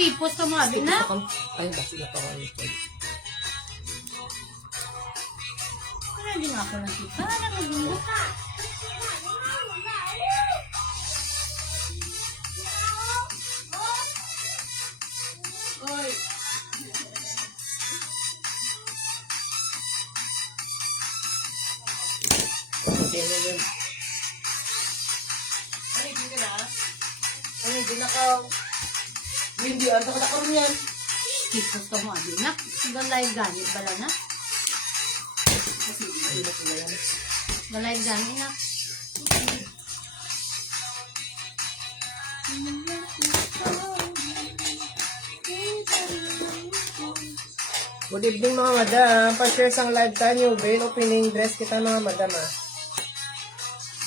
Pipos ka mga na. Ay, basi na pa ako. Wala din ako nakita. Wala maging mukha. Oy! Okay na yun. Ay, hindi ka na. Ay, hindi na ka. Hindi, ano ka na karoon yan? Pipos ka mga na. Galay ganit bala na. Hindi na sila yan. Galay ganit na. Good evening mga madam. Pa-share sang live tayo. Bail opening dress kita mga madam ah.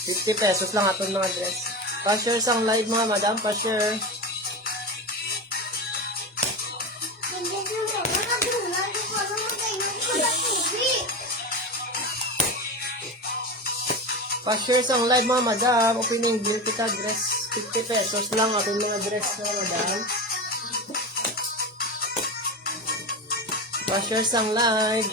50 pesos lang aton mga dress. Pa-share sang live mga madam. Pa-share. Pa-share sang live mga madam. Opening bill kita dress. 50 pesos lang aton mga dress mga madam. Pa-share sang live.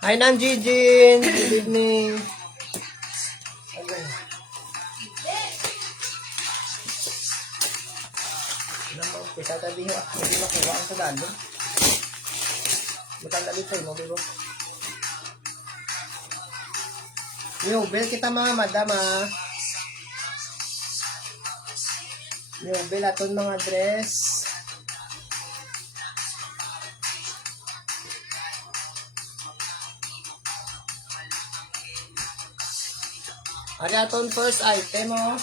Hi, Nanjijin. Good evening. Okay. Naman, kita tadi ho. Hindi makuha ang sadalo. Butang dali tayo mo, bebo. Yo, bel kita mga madam ah. Yo, bel aton mga dress. Ari aton first item oh.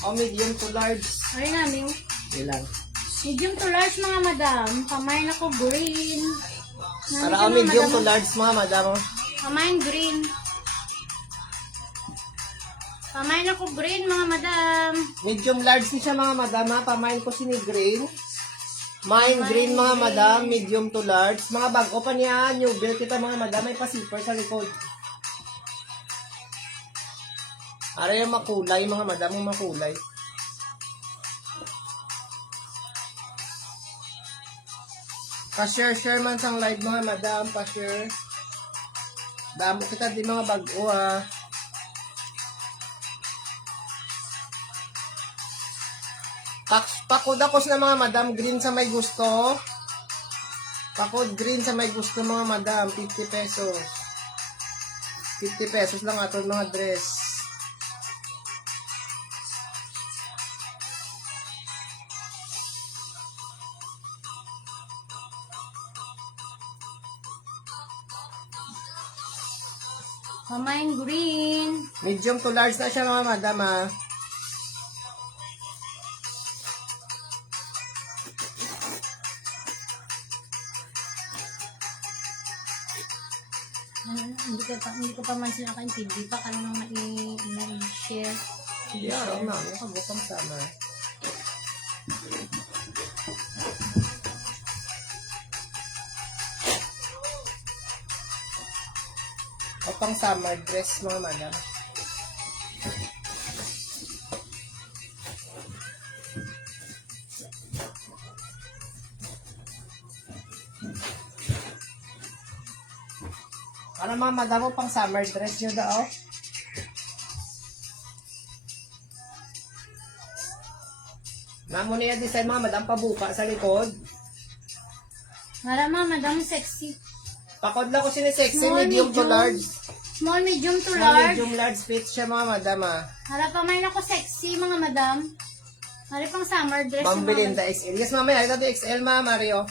Oh, medium to large. Ay namin. Ilang. Medium to large mga madam. Kamay na ko green. Para medium to large mga madam oh. Kamay green. Kamay na ko green mga madam. Medium large ni siya mga madam ha. Pamain ko si ni green. Mine green mga madam, medium to large. Mga bago pa niya, new bill kita mga madam, may pa-zipper sa likod. Ara yung makulay mga madam, yung makulay. Pa-share man sang live mga madam, pa-share. Damo kita di mga bago ha. Pakod ako na mga madam, green sa may gusto. Pakod green sa may gusto mga madam, 50 pesos. 50 pesos lang aton mga dress. Kamay green. Medium to large na siya mga madam ha. Hindi ko pa man sila kaintindi pa ka naman mai-share. Hindi araw na, yung kabukang sama. O pang summer dress mga madam. Para mga madam pang summer dress nyo daw. Namo niya design mga madam pabuka sa likod. Mara madam sexy. Pakod lang ko sexy, Small, medium to medium. large. Small, medium to Small, large. medium large fit siya mga madam ah. Mara pa may nako sexy mga madam. Mara pang summer dress. Ma'am Belinda XL. Yes, mamaya. Ito XL, ma'am Mario.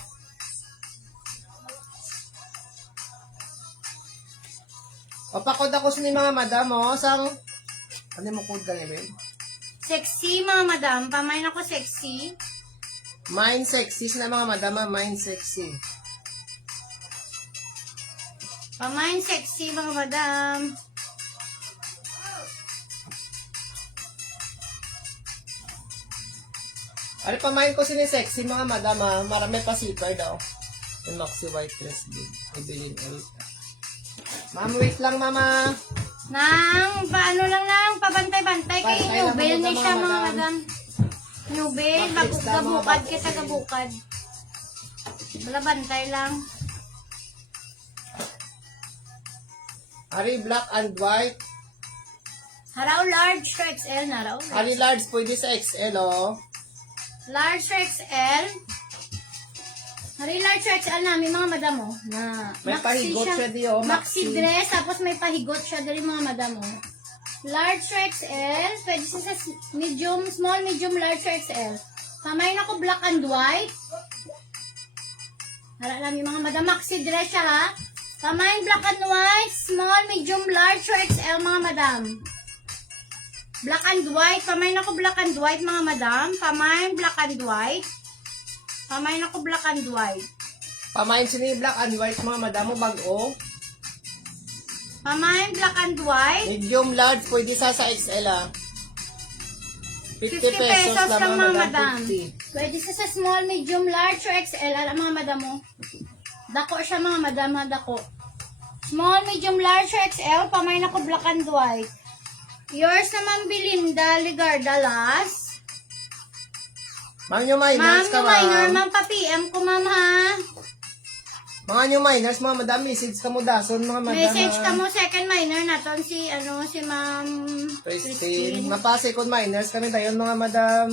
O, pakod ako sa ni mga madam, o. Sang, ano mo code ka ni Ben? Sexy, mga madam. Pamain ako sexy. Mind sexy na mga madam, ha? Mind sexy. Pamain sexy, mga madam. Ano pamain ko sini sexy mga madam, ha? Marami pa zipper daw. Yung maxi white dress big. Ibilin 8. Ma'am, wait lang, mama. Nang, paano lang nang, pabantay-bantay kay Bantay lang Nubel muna, ni siya, mga mga madam. madam. Nubel, Matrix lang, mga gabukad bantay. kita, gabukad. Wala bantay lang. Ari black and white. Haraw large to XL na raw. Ari large, pwede sa XL, oh. Large to XL. Hari large to XL namin mga madam oh. Na May maxi pahigot siya di, oh, Maxi maxi. dress, tapos may pahigot siya dali mga madam oh. Large to XL. Pwede siya sa medium, small, medium, large to XL. Pamain ako black and white. Hara namin mga madam. Maxi dress siya ha. Pamain black and white, small, medium, large to XL mga madam. Black and white. Pamain ako black and white mga madam. Pamain black and white. Pamain ako black and white. Pamain sini black and white mga madam mo bago. Pamain black and white. Medium large, pwede sa XL, ah. 50 pesos lang lang mga madam. 50. Pwede sa small, medium, large, or XL. Alam mga madam mo. Dako siya mga madam ha, dako. Small, medium, large, or XL. Pamain ako black and white. Yours naman Belinda Ligarda Las. Mga new minors Ma'am, ka, yung minor, ma'am. ma'am pa-PM ko ma'am ha. Mga new minors, mga madam, message ka mo dason, mga madam. Message ah. ka mo second minor naton si ma'am Christine. Mapase ko minors kami dayon mga madam.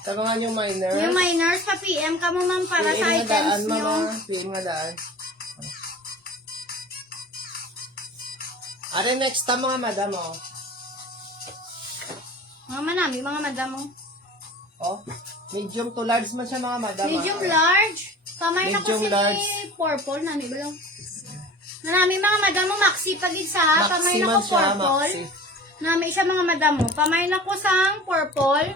Sa mga new minors. Yung minors pa-PM ka mo ma'am para sa PM nga daan, items nyo. mga. PM nga daan. Are next time mga madam, oh. Mga manami, mga madam mo. Oh. Medium to large man siya mga madam. Medium ah. large. Kamay na Medium kasi large. purple. Nami ba lang? Nami mga madam mo, maxi pagid sa. Kamay na ko Maxi man siya, purple. maxi. Nami siya mga madam mo. Pamay na ko sang purple.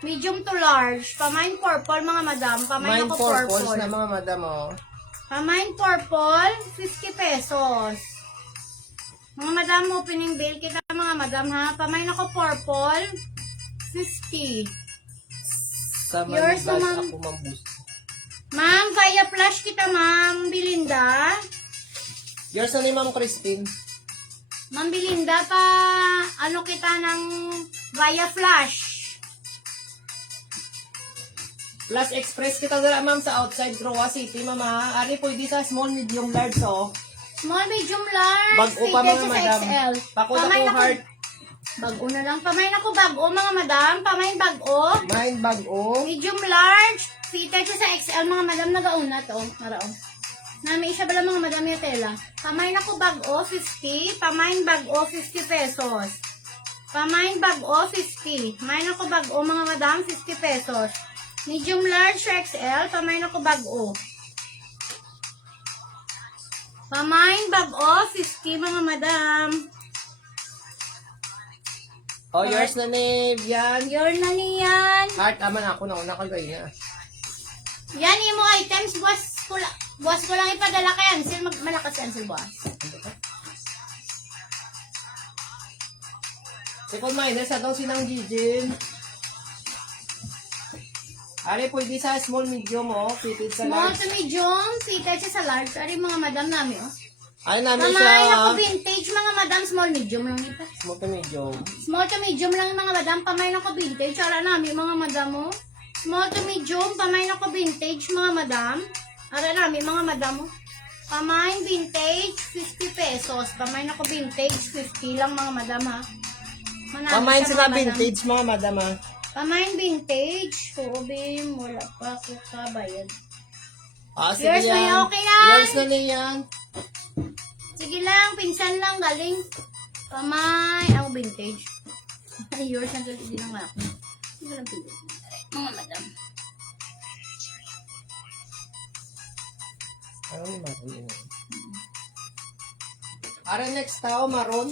Medium to large. Pamain purple mga madam. Pamay na Mine ko purples purple. na mga madam, oh. Pamain purple, 50 pesos. Mga madam mo, opening bill kita mga madam ha. Pamay na ko purple, 50. Sa Yours Manibas naman. ako mambus. Ma'am, via flash kita ma'am, Belinda. Yours na ni Ma'am Christine. Ma'am Belinda, pa ano kita ng via flash. Plus Express kita dala ma'am sa outside Roa City, mama. Ari pwede sa small, medium, large, oh. Small, medium, large. Bago pa fitted mga siya sa madam. XL. Pakot Pamain ako ako- heart. Bago na lang. Pamain ako bago, mga madam. Pamain bago. Mine bag, oh. Medium, large. Fitted siya sa XL, mga madam. Nagauna to. Maraon. Nami siya bala mga madam yung tela. Pamain ako bago, 50. Pamain bago, 50 pesos. Pamain bago, 50. Pamain ako bago, mga madam, 50 pesos. Medium, large, XL. Pamain ako bago. Pamain bago, 50 mga madam. Oh, yours na ni Bian. Your na niyan. Heart, aman ako na una ko kayo. Yan yung mga items, buwas ko lang ipadala kay Ansel. Malakas si Ansel buwas. Second minus, atong sinang Gigin. Ari pwede sa small, medium, oh. Fitted sa Small large. to medium, fitted siya sa large. Ari mga madam namin, oh. Ay, namin siya. Mamain ako vintage, mga madam. Small, medium lang ito. Small to medium. Small to medium lang mga madam. Pamain ako vintage. Ara namin, mga madam, oh. Small to medium, pamain ako vintage, mga madam. Ara namin, mga madam, oh. Pamain vintage, 50 pesos. Pamain ako vintage, 50 lang, mga madam, ha. Manami Pamain siya, sila mga madam. vintage, mga madam, ah. Pamain vintage. Bim, wala pa ako kabayad. Ah, sige Yours na yan. yan, okay lang. Yours na yan. Sige lang, pinsan lang, galing. Pamay, ako vintage. Yours na galing din ang ako. Sige lang, vintage. Mga madam. Ano ni madam yun? Are next tao, maroon.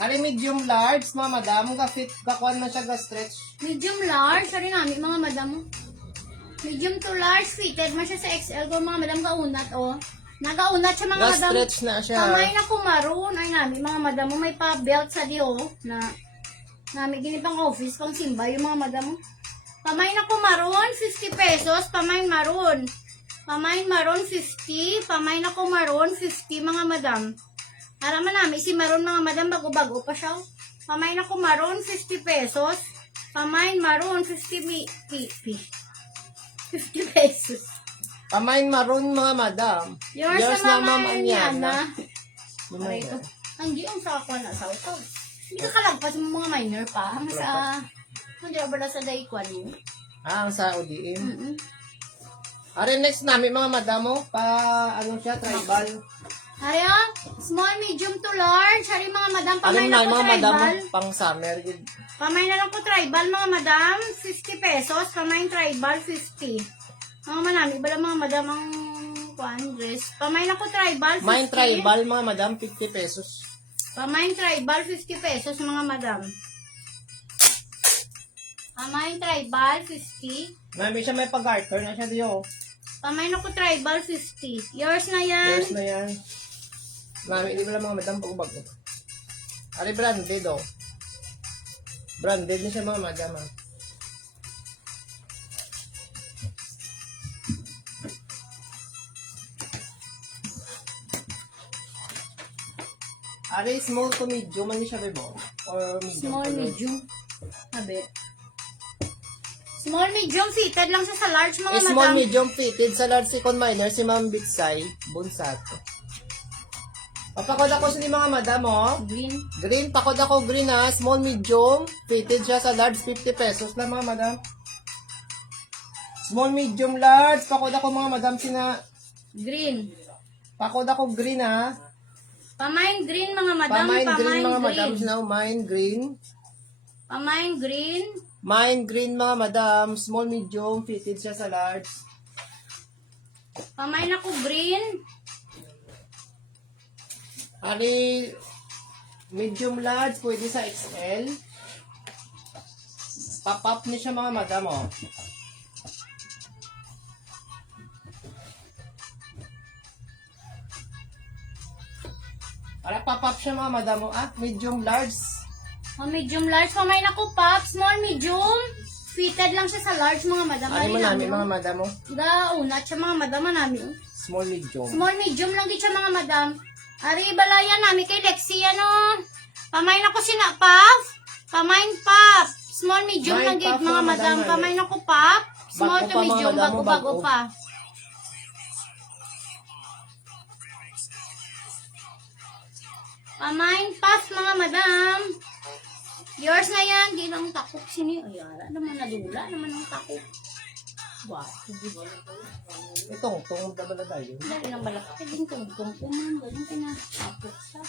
Are medium large, mga madam. Ka-fit, kakuan man siya ga-stretch. Medium large, sorry namin mga madam. Medium to large, fitted man siya sa XL ko mga madam kaunat, oh. Nagaunat siya mga madam. Ga-stretch na siya. Kamay na kumaroon, ay namin mga madam, may pa-belt sa diyo, na namin ginipang office, pang simba yung mga madam. Pamay na kumaroon, 50 pesos, pamay maroon. Pamay maroon, 50, pamay na kumaroon, 50 mga madam. Haraman namin si maroon mga madam, bago-bago pa siya. Pamay na kumaroon, 50 pesos. Pamay maroon, 50 pesos. Pamain maroon, mga madam. Yours na Ma'am Ma'am Anyana. Anyana. Aray ko. Hindi ang sakwa na sa ito. Hindi ka kalagpas mo mga minor pa. Hanggang sa... Hindi ba sa day kwan mo? Ang sa ODM. Mm-mm. Are next namin, mga madam, oh. Ano siya, tribal. Ayo, small, medium to large. Hari mga madam, Ano pamay na, na po mga madam, tribal. pang summer. Yun. Pamay na lang po tribal mga madam. 50 pesos. Pamay tribal, 50. Mga manami, iba lang mga madam ang kwan dress. Pamay na po tribal, 50. Mine tribal, mga madam, 50 pesos. Pamay tribal, 50 pesos mga madam. Pamay tribal, 50. Mami siya may pag-garter na siya diyo. Pamay na po tribal, 50. Yours na yan. Years na yan. Mami, hindi mo lang mga madam pag-bago. Are branded, oh. Branded na siya, mga madam, ah. Are small to medium, ano siya, bebo? Or medium? Small, to large? medium. Sabi. Small, medium, fitted lang siya sa large mga madam. Small, medium fitted sa large second minor, si Ma'am Bitsay, Bonsato. Papakod ako sa ni mga madam, oh. Green. Green, pakod ako green, ha. Small, medium, fitted siya sa large, 50 pesos lang, mga madam. Small, medium, large, pakod ako, mga madam, Green. pakod ako green, ha. Pamain green mga madam. Pamain green, mga madam, green. now, mine green. Pamain green. Mine green, mga madam, small, medium, fitted siya sa large. Pamain ako green. Ari, medium large, pwede sa XL. Pop-up niya siya, mga madam, oh. Para pop-up siya, mga madam, oh. Ah, medium large. O medium large. Pamain ako pop. Small, medium. Fitted lang siya sa large mga madam. Ano mo namin, mga madam, oh. Gaunat siya mga madam namin. Small, medium. Small, medium lang din siya mga madam. Ari, balayan namin kay Lexi, ano. Pamain ako sinapaf. Pamain pop. Small, medium Main lang din puff, mga mga madam. madam, Pamain ako pop. Small Bago to pa, mga medium. madam, Bago-bago bago. pa. Pamain puff mga madam. Yours na yan. Di lang takop sini. Ay, ara naman nadula naman ang takop. Wow. Itong, dabala tayo. Dali lang balak. Pwedeng tungtong ko man. Galing pinatapok sa.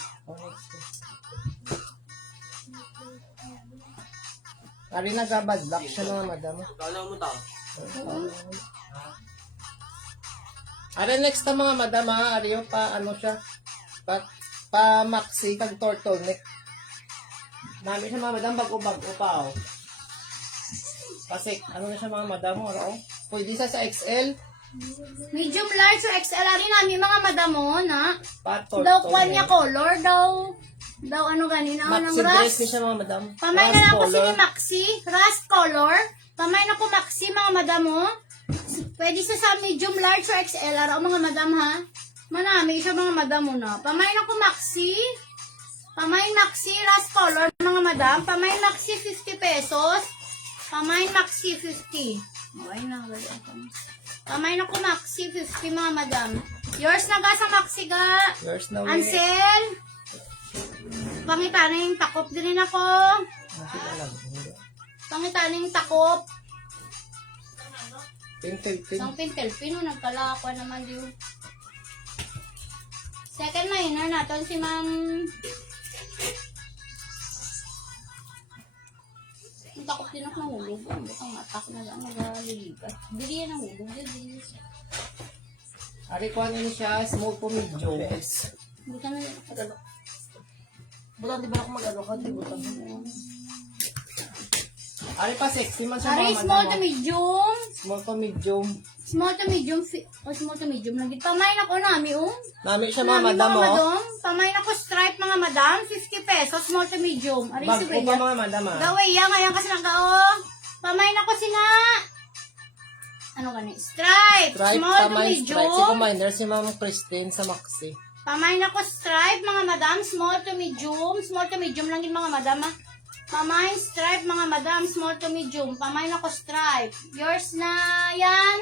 Ari, nagabadlock siya, mga madam. Ari, next na, mga madam, ha. Ari, ano siya. Pa maxi kag turtleneck. Nami siya, mga madam, bago-bago pa, oh. Kasi, ano na siya, mga madam, oh. Pwede siya sa XL. Medium large or XL rin namin mga madamo na. Pa Daw kwan turtleneck. niya color daw. Daw ano ganina. Ng Maxi dress rust. niya siya, mga madam. Pamay na Rust lang ko color. si Maxi. Rust color. Pamay na ko Maxi mga madamo. Pwede siya sa medium large or XL. Araw mga madam ha. Manami siya mga madamo na. Pamay na ko Maxi. Pamay Maxi rust color mga madam. Pamay Maxi 50 pesos. Pamay Maxi 50. Okay na. Pamay na ko Maxi 50 mga madam. Yours na ga sa Maxi ga. Yours na, we. Ansel. Pangitaning takop din ako. Nakita lang. Pangitaning takop. Pin. Ang pintel-pino, nagkalakwa naman yun. Second minor natin si Ma'am. Ang takop din ako ng hulog. Ang bukang matak na lang, nagaliligat. Bili yan ng hulog. Bili. Ari ko ano siya, small to medium. Hindi ka na. Bulan, di ba ako mag-ano ka? Di bulan. Ari pa, sexy man siya Ari, mga small madam. to medium. Small to medium. Small to medium. Small to medium. Lagi pamain ako nami, Nami siya mga Nami, madam, mga oh. madam. Pamain ako stripe, mga madam. 50 pesos, small to medium. Ari, Bag sige. ko pa mga madam, ah. Gaway yan, ngayon kasi pamain ako sina. Ano ka ni? Stripe, Stripe, small to pamay, medium. stripe. Si Commander, si Ma'am Christine sa Maxi. Pamain ako stripe, mga madam. Small to medium. Small to medium lang yun, mga madam, ah. Pamain stripe, mga madam. Small to medium. Pamain ako stripe. Yours na yan.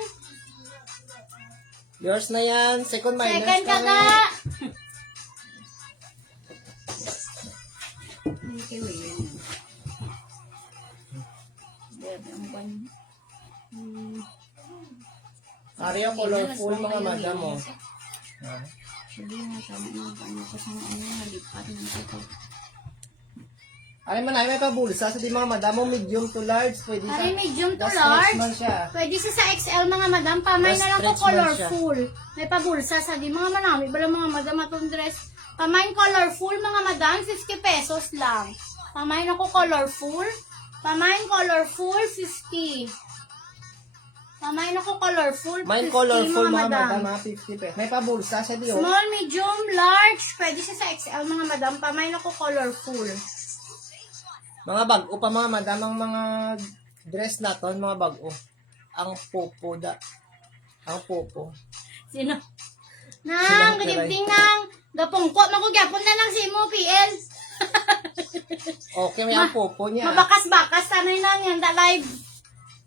Yours na yan. Second minus Second ka kami. nga. Okay, wait. Bebe, ang ban. Ari ang colorful mga madam, oh. Hindi na sabi mo ano ko sa ano nalipat na ito. Ari man ay may pabulsa sa di mga madam, oh, medium to large. Pwede sa... Ari, medium to the large. stretch man siya. Pwede siya sa XL, mga madam. Pamay The na lang ko stretch man colorful. May pabulsa sa di mga manami. Bala mga madam atong dress. Pamay colorful, mga madam. 50 pesos lang. Pamay na ko colorful. Pamay colorful, 50. Pamay na ko colorful, 50, Mine colorful mga madam. madam, ha, 50 pesos. May pabulsa siya di, oh. Small, medium, large. Pwede siya sa XL, mga madam. Pamay na ko colorful. Mga bag-o pa mga madam, ang mga dress naton, mga bag-o. Ang popo da. Ang popo. Sino? Nang, good evening, Nang. Gapungko, makugyapon na lang si mo, PL. Okay, may ang popo niya. Mabakas-bakas, sanay lang yan, da live.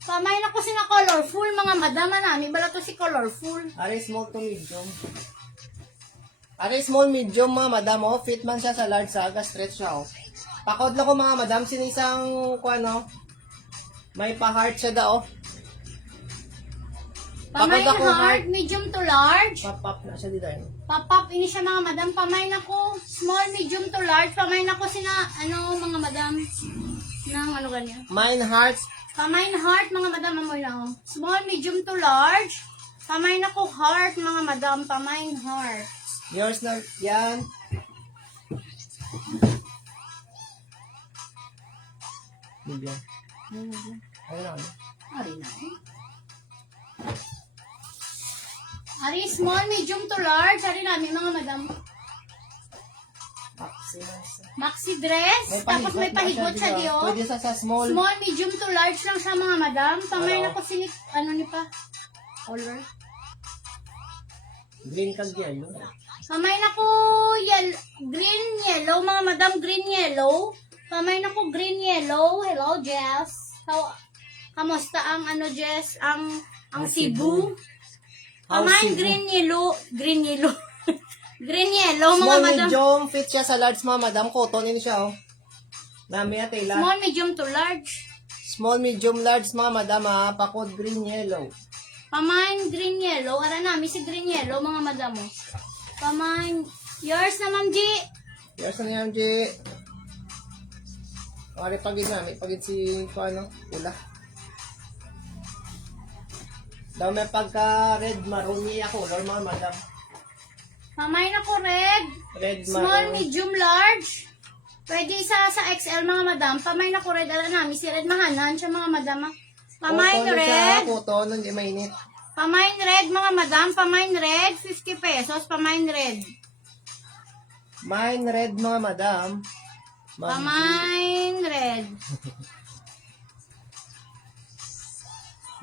Pamay na ko sina colorful, mga madama namin. Bala to si colorful. Ari small to medium. Ari small medium mga madam, oh. Fit man siya sa large saga, stretch siya, oh. Pakod lang ko mga madam, sinisang ano, may pa-heart siya da, oh. Pamay Pakod ako, heart, medium to large. Pop-up na siya dito, eh. Pop-up ini siya, mga madam. Pamay na ko small, medium to large. Pamay na ko sina, ano, mga madam. Nang ano ganyan. Mine hearts, Pamay heart, mga madam. Amoy lang, oh. Small, medium to large. Pamay na ko heart, mga madam. Pamay heart. yours na, yan. Medium. Ayun na, ano. Ari na, eh. Ari, small, medium to large. Ari namin, mga madam. Maxi dress. Tapos may pahigot siya dito. diyo. Pwede sa small. Small, medium to large lang siya, mga madam. Pamay Ano? na ko sinip, ano ni pa? Color. Green kag yellow. Pamay na ko green, yellow, mga madam, green, yellow. Pamay na ko green, yellow. Hello, Jess. Kamusta ang ano, Jess? Ang Cebu. How Pamay Cebu? green, yellow. Green, yellow. Green, yellow, mga Small, madam. medium, fit siya sa large mga madam. Cotton ini siya, oh. Nami at tela. Small, medium to large. Small, medium, large mga madam, ha. Pakod, green, yellow. Pamain green yellow. Ara namin si green yellow, mga madam mo. Pamain. Yours na, Ma'am G. Yes, ano yan, G? Pari pagid namin. Pagid si, ano, pula. Daw may pagka red maroon niya color mga madam. Pamain ako red. Red Small, maroon. medium, large. Pwede sa XL, mga madam. Pamain ako red. Ara namin si red mahanan siya, mga madam. Ah. Pamain Cotton siya, red. cotton, hindi mainit. Pamain red, mga madam. Pamain red. 50 pesos. Pamain red. Mine red mga madam. Ma'am G. Pamain red.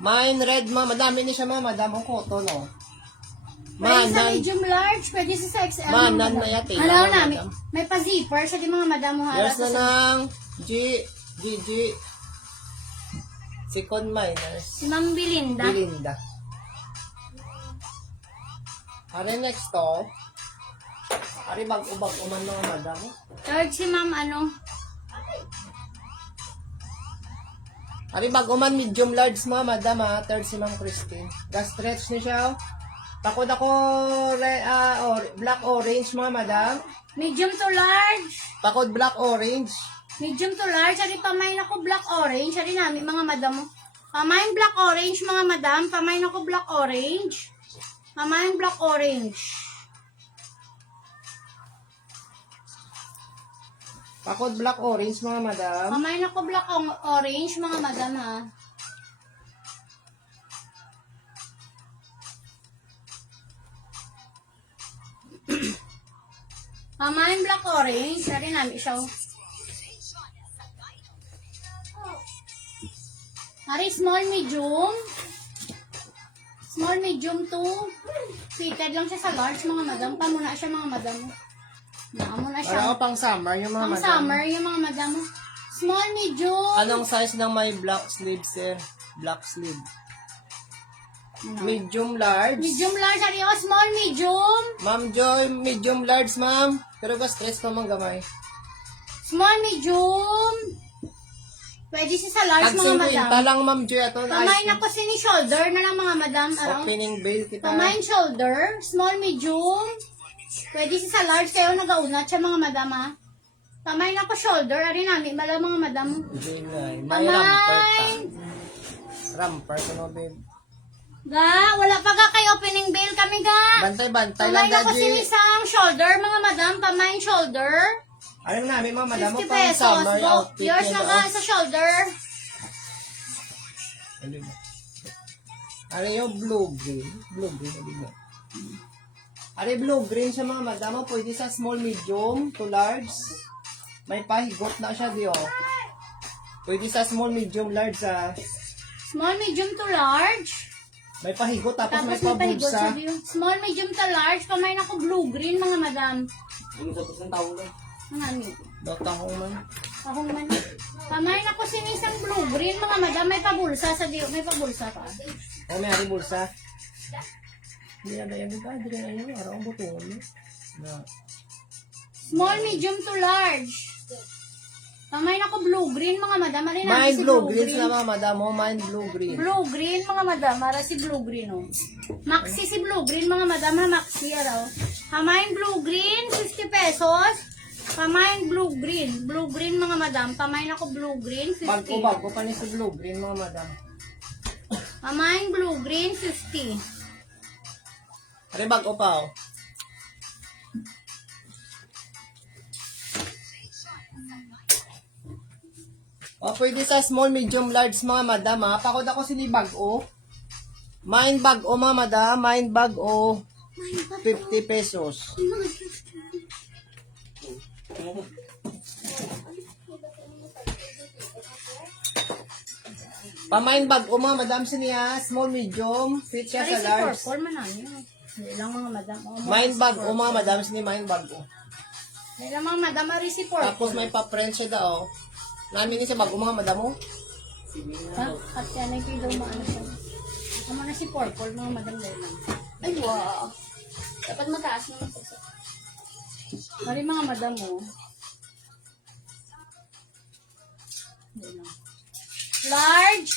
Mine red mga madam. Hindi siya mga madam. Ang cotton, oh. Pwede sa Manan. medium large. Pwede sa XL. Manan mga madam. na yate, Alam mga namin. madam. May pa-zipper sa di mga madam mo harap. Yes na nang G. Second minus. Si Ma'am Belinda. Belinda. Are next to. Are bag-ubag uman mga madam. Third si Ma'am ano. Are bag-uman medium large mga madam, ha. Third si Ma'am Christine. Ga-stretch ni siya, oh. Takod ako black orange mga madam. Medium to large. Takod black orange. Medium to large. Ari pamain ako black orange. Ari namin mga madam mo. Pamain black orange, mga madam. Pamain ako black orange. Pamain black orange. Pakod black orange mga madam. Pamain ako black orange, mga madam ha. Pamain black orange. Dari namin siya. Hari small medium. Small medium to. Fitted lang siya sa large, mga madam. Pamuna siya, mga madam. Naamuna siya. Para pang summer yung mga Pang madam. summer, yung mga madam. Small medium. Anong size ng may black sleeve, sir? Black sleeve. Medium large. Medium large, hari o, small medium. Ma'am Joy, medium large, ma'am. Pero ba stress pa mang gamay? Small medium. Pwede siya sa large, mga Tag-50 madam. lang, Ma'am Joy. Ito na Pamain ako sini shoulder na lang, mga madam. Araw. opening bail kita. Pamain shoulder, small medium. Pwede siya sa large, kayo nagaunat siya, mga madam ha. Pamain ako shoulder, ari namin, bala mga madam. Hindi na. May ramper pa. Ramper ko no, babe. Ga, wala pa ka kay opening bail kami, ga. Bantay-bantay lang, Pamain ako Daddy. sinisang shoulder, mga madam. Pamain shoulder. Ano namin, mga madam, 50 pang pesos. summer outfit. Yours yan, na oh. ga sa shoulder. Ano ba? Ano yung blue green? Blue green, ano ba? Ano yung blue green sa mga madam, pwede sa small, medium, to large. May pahigot na siya, di oh. Pwede sa small, medium, large, ah. Small, medium to large. May pahigot, tapos may Tapos may pahigot pabulsa. sa view. Small, medium to large. Pamain ako blue-green, mga madam. Ano sa isang tao lang? Ang ano? Dotahong man. Ahong man. Pamain ako sinisang blue-green, mga madam. May pabulsa sa view. May pabulsa pa. Oh, may hari bulsa. Hindi na yan, di ba? Hindi na yan, araw ang butungan mo. Na. Small, medium to large. Pamain ako blue-green, mga madam. Ari namin Mind si blue green na mga madam, oh, mind blue green. Blue-green, mga madam. Ara si blue-green, oh. Maxi si blue-green, mga madam. Ha, maxi, araw. Pamain blue-green, 50 pesos. Pamain blue-green. Blue-green, mga madam. Pamain ako blue-green, 50. Bago pa ni sa blue green mga madam. Pamain blue-green, 50. Ari bago pa oh. O, pwede sa small, medium, large mga madam ha. Pakod ako sinibag o. Mind bag o mga madam. Mind bag o. 50 pesos. Pamain bag o mga madam siniya. Small, medium. Fit siya Ari sa si large. purple man namin. Hindi lang mga madam. Oh, Mind si bag o purple. mga madam sini mind bag o. Hindi lang mga madam. Ari si purple. Tapos may pa-print siya daw. Namin ni siya bag o mga madam o. Ha? At yan ay pidaw maano siya. Ano na si purple, mga madam dahil lang. Ay, wow. Dapat mataas naman sa isa. Mari mga madam, oh. Hindi lang. Large.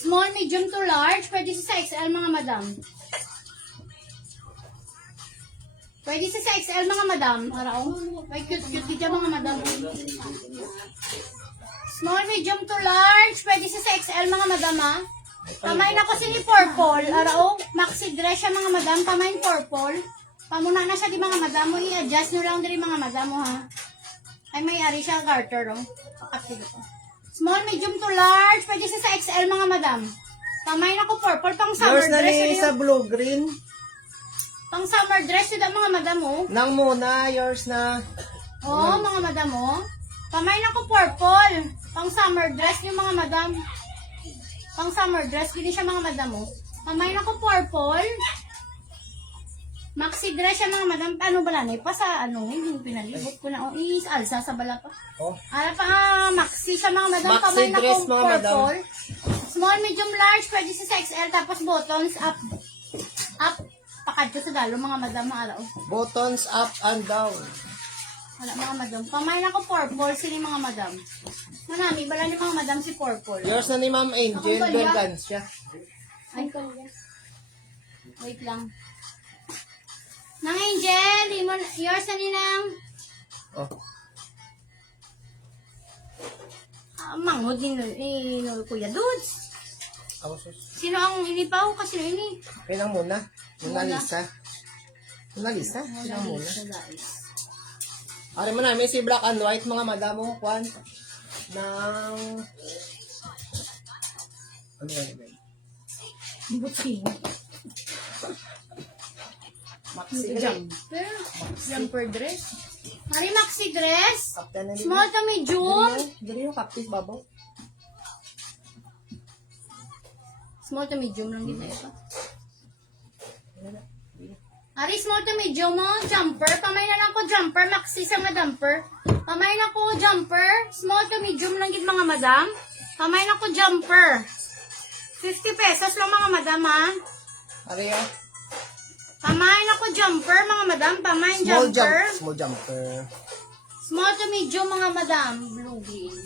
Small, medium to large. Pwede sa XL, mga madam. Pwede sa XL, mga madam. Araw. May cute-cute dito, mga madam. Small, medium to large. Pwede sa XL, mga madam, ha? Pamain ako si ni purple. Araw. Maxi dress siya, mga madam. Pamain purple. Pamuna na siya di mga madam mo. I-adjust nyo lang din mga madam mo, ha? Ay, may-ari siya garter, oh. Pakati dito. Small, medium to large. Pwede sa XL, mga madam. Pamain ako purple. Pang summer Yours na dress. ni Yun sa yung- blue green. Pang summer dress yun ang mga madam, oh. Nang muna, yours na. Oo, mga madam, oh. Pamain ako purple. Pang summer dress yung mga madam. Pang summer dress, gini siya mga madam, oh. Pamain ako purple. Maxi dress siya mga madam. Ano ba lanay pa sa ano? Hindi pinalibot ko na. Oh, alsa sa bala pa. Oh. Ara pa, maxi siya mga madam. Maxi Pamain dress, ako mga madam. purple. Small, medium, large. Pwede sa XL. Tapos buttons up. Up. Pakad ko sa dalo mga madam. Mga araw. Buttons up and down. Wala mga madam. Pamain ako purple. Sino yung mga madam? Manami, bala ni mga madam si purple. Yours na ni Ma'am Angel. Akong balya. Bergansya. Ay, wait lang. Nang Angel, yours na ninang. Oh. Manghod ni Kuya Dudes. Ausos. Sino ang inipaw? Kasi ini. Kailang muna. Mona Mona. Lisa. Mona Lisa? Kailang muna. Sa guys. Ari mo namin si black and white mga madamo kwan ng ano ba? Buti. Maxi Jumper. Jumper dress. Mari maxi dress. Captain na Small to medium. Dili yung kaptis babaw. Small to medium lang din na ito. Ari, small to medium mo, jumper. Pamay na lang ko jumper, maxi sa nga jumper. Pamay na ko jumper, small to medium lang din mga madam. Pamay na ko jumper. 50 pesos lang mga madam ha. Ari oh. Pamay na ko jumper mga madam, pamay jumper. Small jumper. Small to medium mga madam, blue green.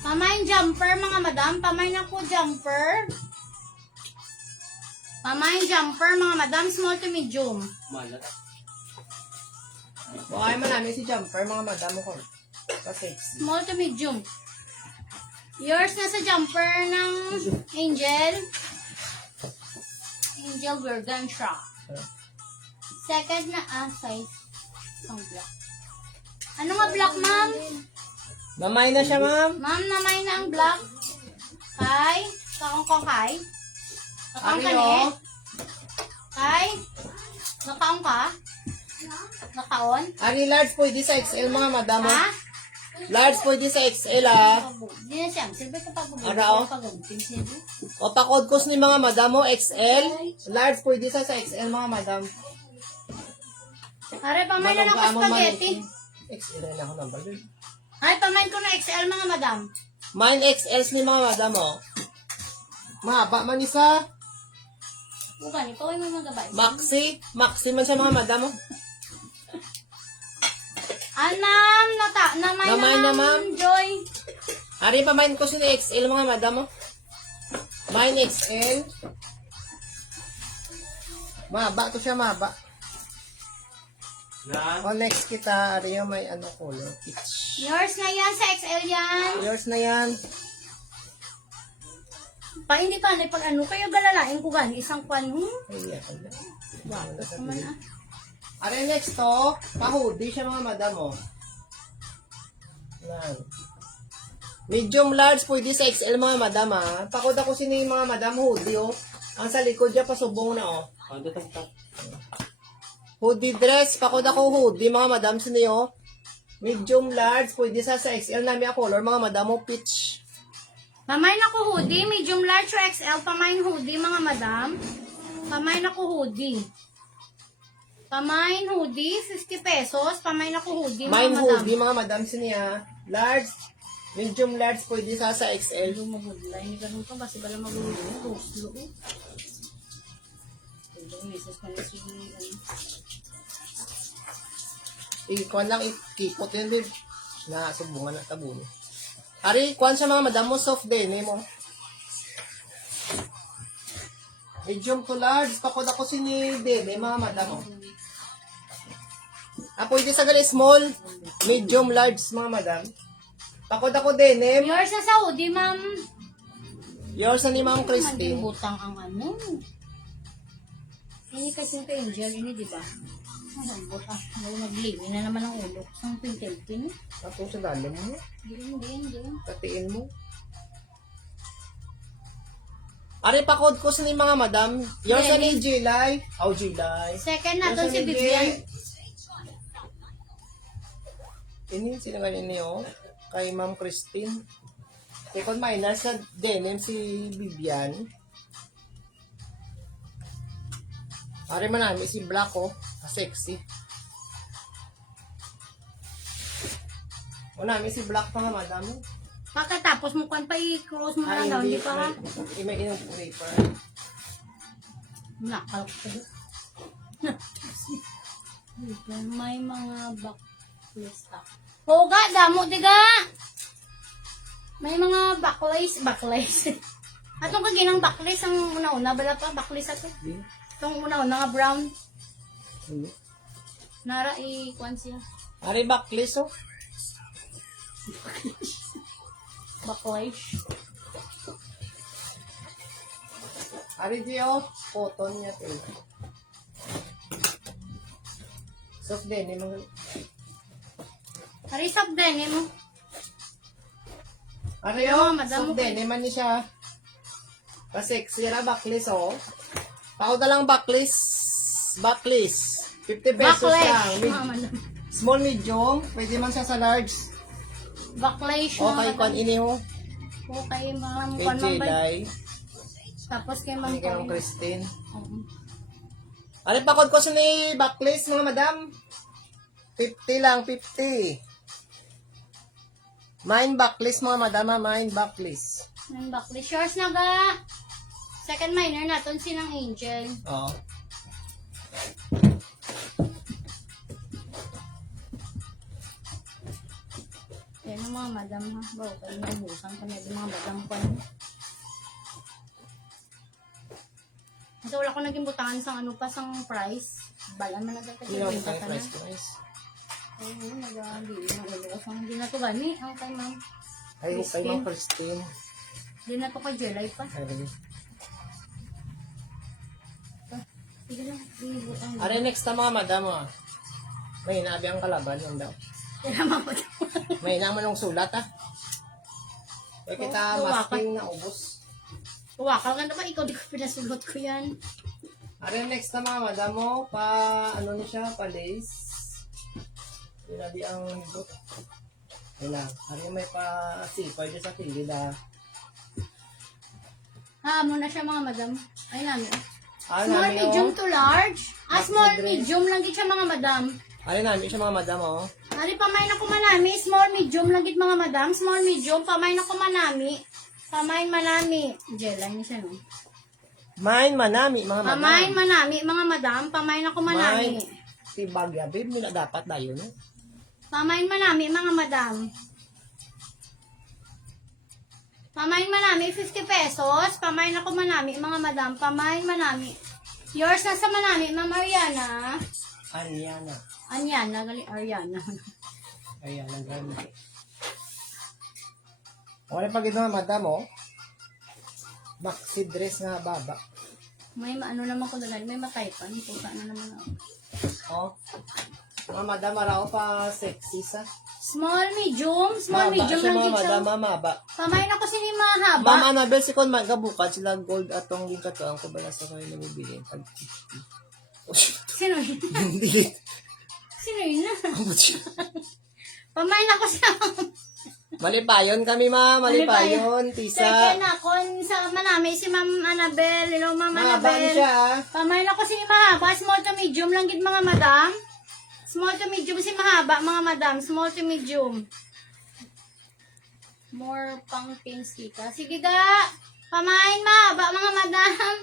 Pamay jumper mga madam, pamay na ko jumper. Pamay jumper mga madam, small to medium. Malat. Bukay mo namin si jumper mga madamo ko. Kasi Small to medium. Yours na sa jumper ng Angel. Angel Bergansha. Second na size. Ang black. Ano nga black, ma'am? namay na siya ma'am. Ma'am, namay na ang black. Kay? Kakong kay? Kakong Ari ka oh. ni? Kay? Nakaon ka? Nakaon? Ari large pwede sa XL mga madamo. Ha? Large pwede sa XL ah. Di na siya. Silbi ka pag-ubod. Ara, oh. Pag-ubod. Silbi. O pakod ni mga madamo XL. Large pwede sa XL mga madam. Are, pamay na lang ko spaghetti. XL na ako number. Ay, pamay ko na XL mga madam. Mine XL ni mga madamo. Mahaba man isa. Bukan, ikaw ay may magabay. Maxi. Maxi man siya mga madamo. Anam, namay Namay na na, ma'am. ma'am. Joy. Ari pa mine ko si XL mga madamo. Mine XL. Mahaba to siya mahaba. O next kita, Ari yung may ano color. Peach. Yours na yan sa XL yan. Yours na yan. Pa, hindi pa, pag ano, kayo galalain ko gani, isang kwan, Ay, yan. Wow, naman ah. Ari next to, pa-hoodie siya mga madam oh. Yan. Medium large pwede sa XL mga madam ah. Pakod ako sini mga madam hoodie oh. Ang sa likod niya pasubong na oh. Hoodie dress, pakod ako hoodie mga madam sini oh. Medium large pwede sa XL nami a color mga madam oh peach. Pamain ako hoodie, medium large or XL, pamain hoodie mga madam. Pamain ako hoodie. Pamain hoodie, 50 pesos. Pamain ako hoodie mga Mine madam. hoodie mga madam sini ah. Large, medium large pwede sa XL. Lumagudlay ni ganun pa, basi bala magulong. Toslo. Ito, misis pa na si, Ikuan lang, ikipot yun din. Na subungan na tabuno. Ari, kuan sa mga madam mo, soft denim mo. Medium to large, pakod ako sini Debe, mga madam mo. Pwede sa gali small, medium, large, mga madam. Pakod ako denim. Yours na sa hoodie, ma'am. Yours na ni Ma'am Hindi Christine. butang ang ano. Ini kasi yung Angel, ini di ba? Ang butang. Naglimi na naman ang ulo. Ang pintel-pin. Tapos sa dalim mo, Hindi. tatiin mo. Ari, pakod ko sa ni mga madam. Yours na ni July. Oh, July. Second na Yours doon si na ni Vivian. Jay. Ini sila nga ninyo kay Ma'am Christine. Second minor sa denim si Vivian. Ari man namin si Black oh, sexy. O namin si Black pa nga madam. Pagkatapos mo kan pa i-cross mo na daw. Hindi pa ha? May inong paper. Nakal ko. May mga backlist ako. Hoga, damo, diga! May mga backlist. Atong kaginang backlist ang una-una. Bala pa, backlist ato. Itong una-una nga brown. Nara, i-kuan siya. Ari backlist oh. Backlist. Ari Dio, cotton niya tela. Soft din, yung mga... Harisap din, mo. Ari Oo, oh, madam soft mo din, man ni siya. Pa-sexy ra, backlist oh. Pao na lang backlist. 50 pesos lang. Small, medium, pwede man siya sa large. Backlash Okay, kung ini ho. Okay, mga Kay mukha mambay. Jelay. Tapos kay Kay Ma'am kay Toy. Christine. Oo. Ano pakod ko sa ni backlist mga madam? 50 lang, 50. Mine backlist mga madam, mine backlist. Ang backlash. Yours na ga. Second minor naton sinang Angel. Oo. Yan ang mga madam ha. Wow, kayo naubusan kami ng mga madam ko. Kasi wala ko naging butangan sa ano pa sang price. Balan man Hindi ako nagkakita tayo price. Oo, nag-aabili ng ulo ko. Hindi na to gani. Ang kay ma'am. Ay, kay Ma'am Christine. Hindi na to kay Jelay pa. Ay. Sige lang. Binibutan. Are next na mga madam ah. May hinabi ang kalaban yun daw. Tinaman ko to. May hinaman ng sulat ah. Kaya kita masking na ubos. Wakal ka naman. Ikaw di ko pinasulot ko yan. Are next na mga madam mo, pa ano ni siya, pa lace. Hinabi ang higot. Yun lang. Are may pa sipay dyan sa kilid ah. Muna siya mga madam. Ay namin. Ah, Small, namin, medium oh. to large. Small, Libre. medium lang gid siya mga madam. Are namin siya mga madam oh. Ari pamay na ko manami, small, medium lang gid mga madam. Small, medium, pamay na ko manami. Pamay manami. Jelay ni siya no. Mine manami mga madam. Pamay manami mga madam, pamay na ko manami. Mine. Si Bagya, babe, nila dapat dayo no? Pamay manami mga madam. Pamay manami 50 pesos. Pamay na ko manami mga madam. Pamay manami. Yours na sa manami, Ma'am Ariana. Anyana. Anyana, gali Ariana. Ayan, ang ganda. Wala pa ginawa, madam, oh. Maxi dress nga baba. May ano naman ko dagan, may mataypan. Pusa na naman ako. Oh. Mga madam, araw pa sexy sa. Small, medium. Small, medium siya, lang mga gid siya. madam, mama. Pamay na ko sini mahaba. Mama, Annabel, si Kon magabukad sila gold atong yung katuang ko bala sa kayo nabibili. Pag 50. Oh, shit. Sino yun? Hindi. Sino yun na? Ang butya. Pamay na ko sa... Malipayon kami, ma. Malipayon. Tisa. Second na kon sa manami si Ma'am Annabel. Hello, Ma'am Mahaba Annabel. siya, ah. Pamay na ko sini mahaba. Small to medium lang gid mga madam. Small to medium si mahaba mga madam. Small to medium. More pang pins kita. Sige ga. Pamain mahaba mga madam.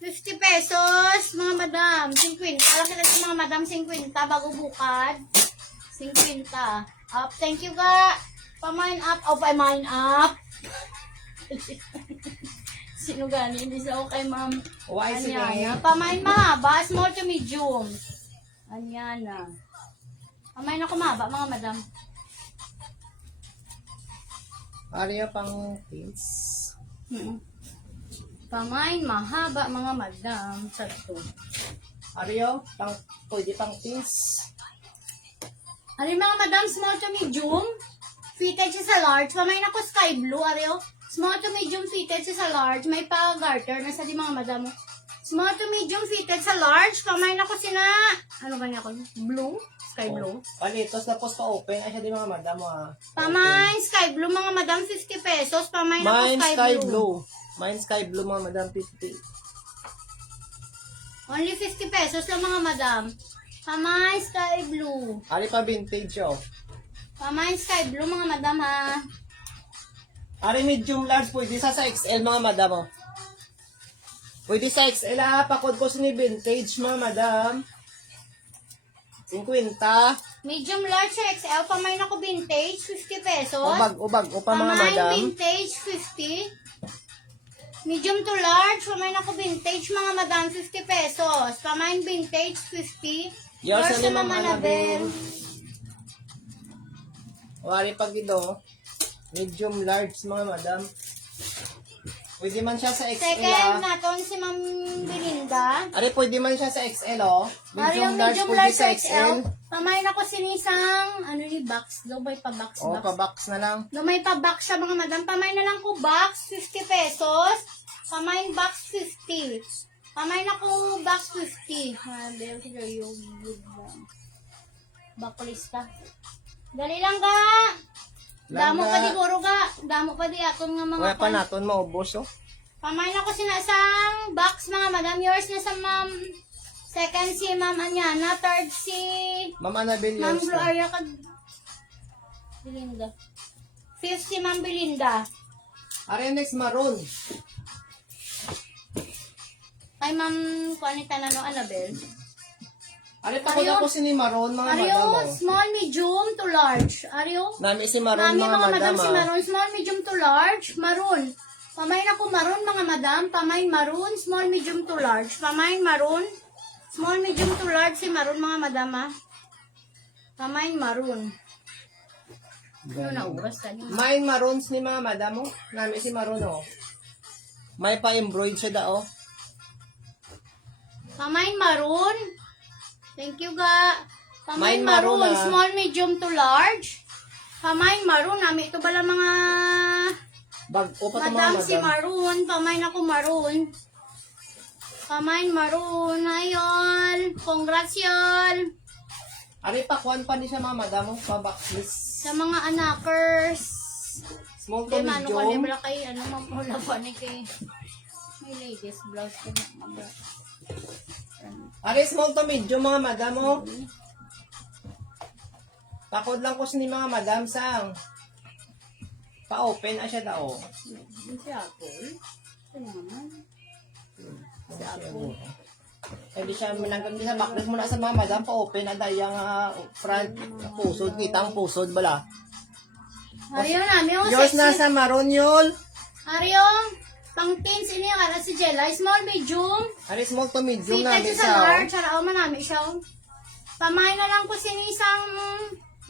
50 pesos mga madam. 50. Alam kita si mga madam 50 bago bukad. 50. Up. Thank you ga. Pamain up. Oh, pamain up. Sino gani? Hindi sa okay, ma'am. Why, sige. Anyana. Pamain mahaba. Small to medium. Anyana. Pamain ako mahaba mga madam. Ariya pang pins. Pamain mahaba mga madam. Sakto. Ariyo, pang, pwede pang pins. Ano yung mga madam? Small to medium. Fitted siya sa large. Pamain ako sky blue. Ariyo. Small to medium fitted siya sa large. May pa-garter na sa di mga madam. Small to medium fitted sa large. Pamain ako sina... Ano ba niya ako? Blue? Sky blue. Palitos na post pa open. Ay, siya di mga madam, ah. Pamain sky blue mga madam. 50 pesos. Pamain ako Mine sky blue. Mine sky blue, mga madam, 50. Only 50 pesos lang mga madam. Pamain sky blue. Ari pa vintage, oh. Pamain sky blue mga madam ha. Ari medium large, pwede sa XL, mga madam, oh. Pwede sa XL, ah. Pakod ko sa ni vintage, mga madam. 50. Medium large sa XL. Pamain ako vintage. 50 pesos. Ubag, upa, mga Pamain madam. vintage 50. Medium to large. Pamain ako vintage mga madam. 50 pesos. Pamain vintage 50. Yours Yours na ni na Ma'am Ma'am Annabel. Annabel. O, ari pag ito, medium large, mga madam. Pwede man siya sa XL, Second ah. naton si Ma'am Belinda. Ari, pwede man siya sa XL, oh. Mario, medium pwede large sa XL. Pamain ako sinisang, ano yung box? Lumay pa box. Oh, pa-box na lang. Lumay pa box siya mga madam. Pamain na lang ko box, 50 pesos. Pamain box, 50. Pamain ako box, 50. Madel, sila yung bakulista. Dali lang ga. Damo pa di buro ga. Damo pa di aton nga mga Wala pa naton maubos, oh. Pamain ako sinasang box mga madam. Yours na sa ma'am. Second si Ma'am Anyana. Third si Ma'am Annabelle, Ma'am yours na. Gloria Belinda. Fifth si Ma'am Belinda. Ari, next maroon. Kay Ma'am Juanita Nano Annabel. Ari, takot ako si ni maroon, mga Ario, madam, oh. small, medium to large. Ario? Nami si maroon, Nami mga madam, si ah. maroon. Small, medium to large. Maroon. Pamain ako maroon mga madam. Pamain maroon. Small, medium to large. Pamain maroon. Small, medium to large si maroon mga madam ah. Pamain maroon. Ano na oras tadi? May maroons ni mga madam, oh. Nami si maroon, oh. May pa-embroid siya da, oh. Pamain maroon. Thank you ga. Pamain Main maroon, maroon. ah. Small, medium to large. Pamain maroon. Nami ito bala mga Bag, o pa ito, mga madam si madam. maroon. Pamain ako maroon. Pamain maroon. Ayol. Congrats yol. Ari, pakuan pa ni siya, mga madam, oh. Pa-box list. Sa mga anakers. Small to Di man, ano ka medium. nila kay, ano, mamula pa ni kay, may ladies blouse ko na. Ari, small to medium, mga madam, oh. Takod lang ko si ni mga madam sang pa-open na siya da, oh. Hindi si Apple. Ito naman. Si Apple. Eh, di siya mananggang di sa backlit mo na sa mga madam pa-open na dahil yung front pusod, kitang pusod bala. Ariyo namin yung Yours na sexy. sa maroon yol. Ariyo, pang teens ini yung si Jella. Small, medium. Ari, small to medium Fitted namin siya sa sa, large. Sarao manami siya. Pamain na lang ko sinisang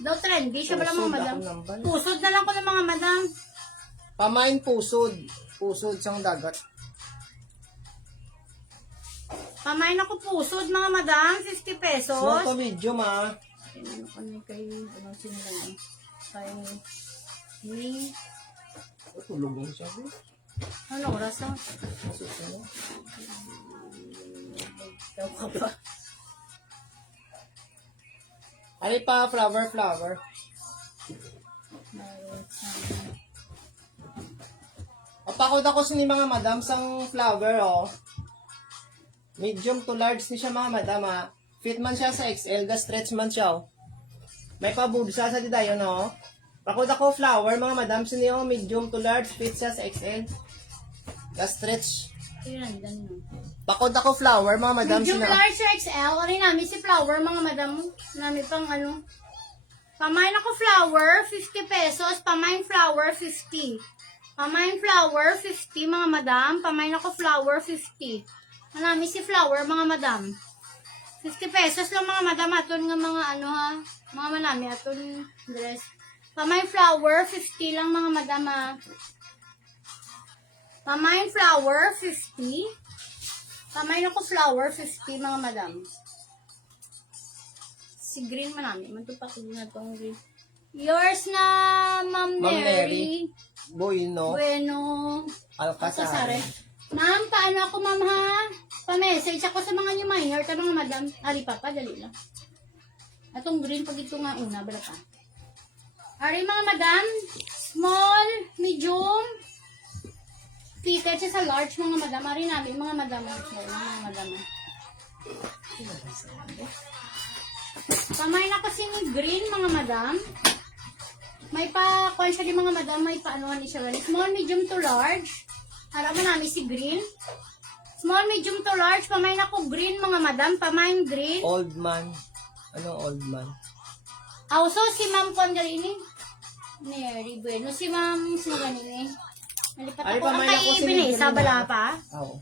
daw trendy siya bala mga Pusod, madam. ako nambal. Pusod na lang ko ng mga madam. Pamain pusod. Pusod sang dagat. Pamain ako pusod mga madam. 50 pesos. Small to medium, ah. Ano kami kay ano sinilang kay ni Tulog siya, bro. ano oras na? Daw ka pa. Ari pa, flower. Papakod ako sa ni mga madam sang flower, oh. Medium to large ni siya, mga madam, ah. Fit man siya sa XL, ga stretch man siya, oh. May pabudsa sa didayo, no? Pakod ako flower, mga madam, sa niyo, medium to large, fit siya sa XL. Ga stretch. Ayun, dan no. Pakod ako flower, mga madam, Medium sina. large XL, ano namin si flower mga madam. Namin pang ano. Pamain ako flower, 50 pesos. Pamain flower, 50. Pamain flower, 50 mga madam. Pamain ako flower, 50. Namin si flower mga madam. 50 pesos lang mga madam. Aton nga mga ano ha. Mga manami, aton dress. Pamain flower, 50 lang mga madam ha. Pamain flower, 50. Pamain ako flower, 50 mga madam. Si green man namin. Matupak din na itong green. Yours na, Ma'am Ma'am Mary. Bueno, Bueno. Alcazar. Alcazar. Ma'am, paano ako, ma'am, ha? Pa-message ako sa mga new minor. Tanong madam. Ari pa, dali lang. Atong green, pag ito nga una, bala pa. Ari mga madam, small, medium, fitted siya sa large mga madam. Ari namin, mga madam. Mga madam. Pamain ako si green mga madam. May pa, kung siya di mga madam, may pa anuhan ni siya. Small, medium to large. Harap mo namin si green. Small, medium to large. Pamain ako green mga madam. Pamain green. Old man. Anong old man? Also, si Ma'am Condalini. Mary Bueno. Si Ma'am Singanini. Nalipat Ay, ako. Ang pamain ako kay si Binesa, Green, bala ah. pa. Oo.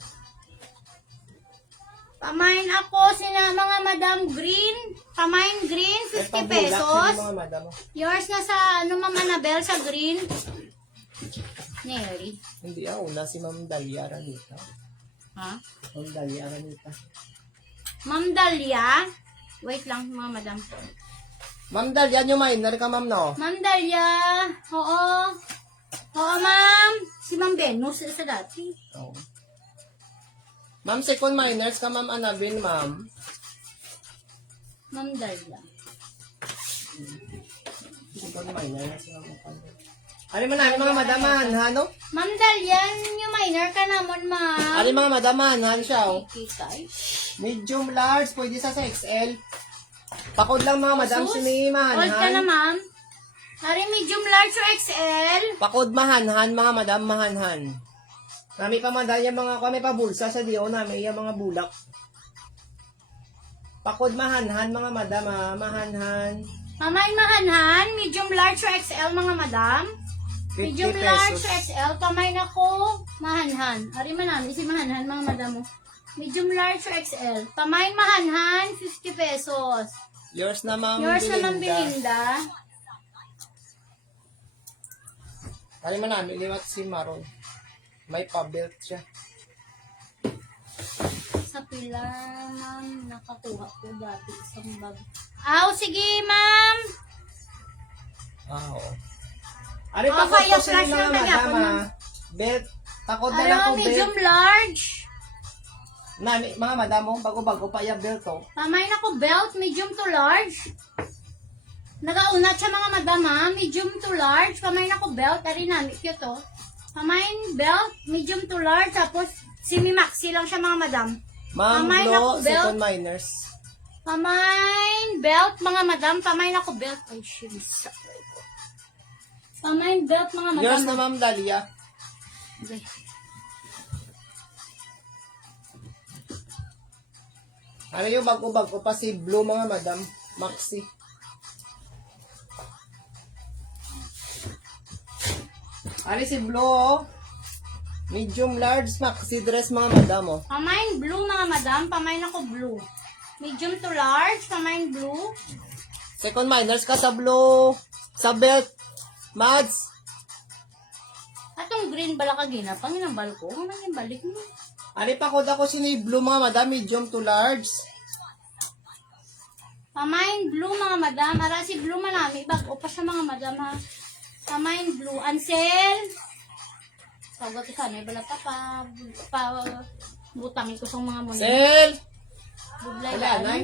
Pamain ako sina mga Madam Green. Pamain green, 50 pesos. Mga madam. Yours na sa, ano, Ma'am Annabel, sa green. Neri. Hindi una si Ma'am Dalia Aranita. Ha? Ma'am Dalia Aranita. Ma'am Dalia. Wait lang, mga madam. Ma'am Dalia, yung minor ka, ma'am, no? Ma'am Dalia. Oo. Oo, ma'am. Si Ma'am Venus sa dati. Oo. Ma'am, second minors ka, Ma'am Annabelle, ma'am. Ma'am Dalia. Second minor na si Ma'am Annabelle. Ano man namin mga madaman, ha, no? Ma'am Dalia, yung minor ka naman, ma'am. Ano mga madaman, ha, siya, oh. Kikay. Medium, large, pwede sa XL. Pakod lang mga madam, Sus, siniman, Old ka na, han. ma'am. Hari, medium, large, or XL. Pakod mahanhan, mga madam, mahanhan. Nami pa madaya mga, kami pa bulsa sa diyo, nami yung mga bulak. Pakod mahanhan, mga madam, ha, mahanhan. Pamain mahanhan, medium, large, or XL, mga madam. 50 Medium, large, pesos. or XL. Pamain ako, mahanhan. Hari, manami si mahanhan, mga madam mo. Medium, large, or XL. Pamain mahanhan, 50 pesos. Yours na, ma'am, Yours naman, Belinda. Belinda. Kali man namin, liwat si Maron. May pa-belt siya. Sa pila, ma'am, nakakuha ko dati isang bag. Aw, sige, ma'am. Ah, oo. Ari Oh, pa ko kaya sa flash mga lang kanya madam, po, ha. ma'am. Belt. Takod na lang Ano, ko medium, belt. large. Nami, mga madam, oh, bago-bago pa yung belt, oh. Pamain ako belt, medium to large. Nagaunat siya mga madam ha, medium to large. Pamain ako belt, ari namin cute to. Pamain belt, medium to large. Tapos semi-maxi lang siya mga madam. Ma'am Pamain Glo, ako, belt. second minors. Pamain belt mga madam. Pamain ako belt. Ay, shit. Pamain belt mga madam. Yours na, Ma'am Dalia. Okay. Ano yung bago-bago pa si Blue, mga madam? Maxi. Ano si Blue, oh? Medium, large, maxi dress, mga madam, oh. Pamain blue mga madam. Pamain ako blue. Medium to large. Pamain blue. Second minors ka sa Blue. Sa belt. Mads. Atong green bala ka gina. Panginambal ko. Ano yung balik mo? Ano pa ko si ni Blue, mga madam? Medium to large. Pamain blue mga madam. Ara si blue malami. Bago pa siya mga madam ha. Pamain blue. Ansel. Sagot ko sana. Bala pa butangin ko sa mga muna. Sel. Bublay Wala, ba? nay.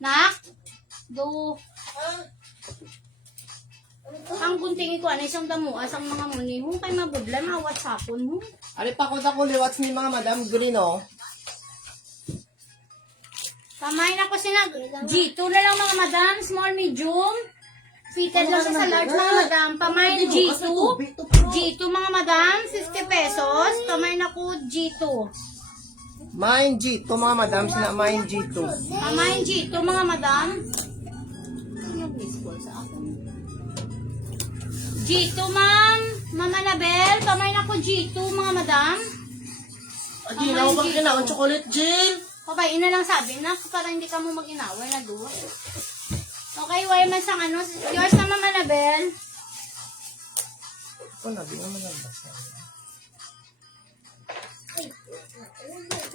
Nak? Do. Ang gunting ko ano isang damo asang mga muni. Kung kay mabudlay, mga whatsappon mo. Ano pa ko liwats ni mga madam? Green, oh. Pamain ako sinag. G2 na lang mga madam. Small, medium. Fitted lang siya sa large mga madam. Pamain G2. G2 mga madam. 50 pesos. Pamain ako G2. Mine G2, mga madam. Sina mine G2. Pamain G2 mga madam. G2 ma'am. Mama Nabel. Pamain ako G2 mga madam. Adi, na ako kinaon chocolate, Jill. Okay, ina lang sabi na para hindi ka mo mag-inaway na duwa. Okay, why man sang ano. Yours na Mama Nabel. Ito na, di naman nagbasa.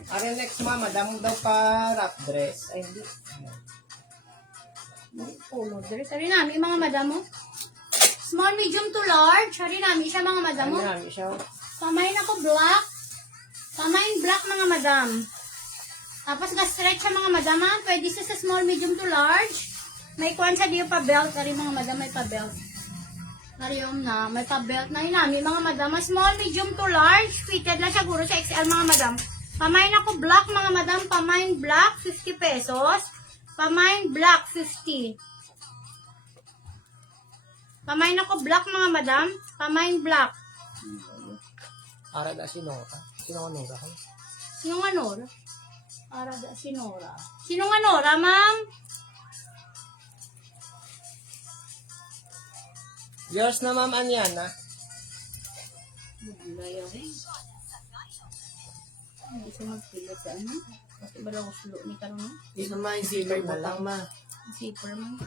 Are next, mama, damo daw pa wrap dress. Ay, hindi. Polo dress. Hari namin mga madam mo. Small, medium to large. Hari namin siya mga madam mo. Ay, marami siya. Pamain ako black. Pamain black mga madam. Tapos na-stretch siya mga madam ha. Pwede siya sa small, medium to large. May kwan sa diyo pa belt. Hari mga madam may pa belt. Hari na. May pa belt na yun namin mga madam. Small, medium to large. Fitted lang siya guro sa XL mga madam. Pamain ako black mga madam. Pamain black 50 pesos. Pamain black 50. Pamain ako black mga madam. Pamain black. Ara da si Nora. Sino ko Nora? Sino nga Nora? Para da si Nora. Sino nga Nora, ma'am? Yours na, ma'am Anyana. Hindi siya magpila sa ano. Kasi ba lang usulo ni Karong? Hindi naman, zipper na lang, ma. Zipper man.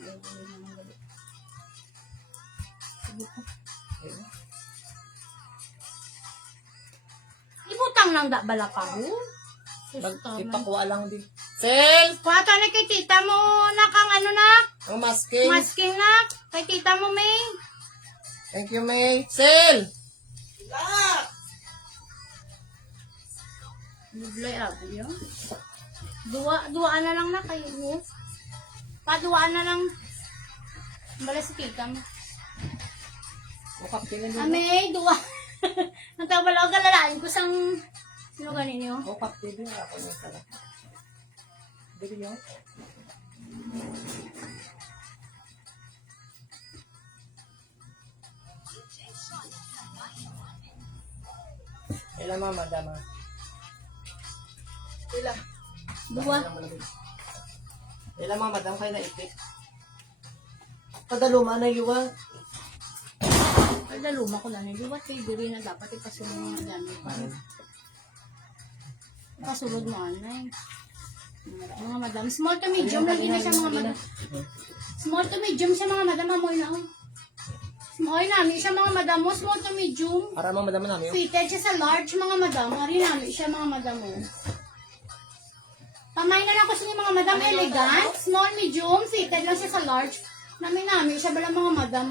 Ay, wala naman Sabi ko. Ibutang lang da bala ka ho. Ipakuha lang din. Sel! Kuwata na kay tita mo na kang ano na. Ang masking. Masking na. Kay tita mo, May. Thank you, May. Sel! Bublay abi yun. Duwaan na lang na kayo. Paduwaan na lang. Bala si tita mo. Mukha tingin din. May, duwa. Nagtabala ko kalalaan ko sang... Sino ganin yun? Mukha tingin din ako niya pala. Bili yun. Ilan mga madama? Ilan? Duwa. Ilan mga madam kayo na ipit? Padaluma na yuwa. Ay, daluma ko lang. Duwa, diri na dapat ipasunod mga dami pa. Kasulod mo, anay. Mga madam. Small to medium lagi na siya mga madam. Small to medium siya mga madam. Amoy na ako. Small namin siya mga madam mo. Small to medium. Para mga madama namin yun. Fitted siya sa large mga madam. Ari namin siya mga madam mo. Pamay na lang ko siya mga madam elegant. Small, medium. Fitted lang siya sa large. Namin siya bala mga madam.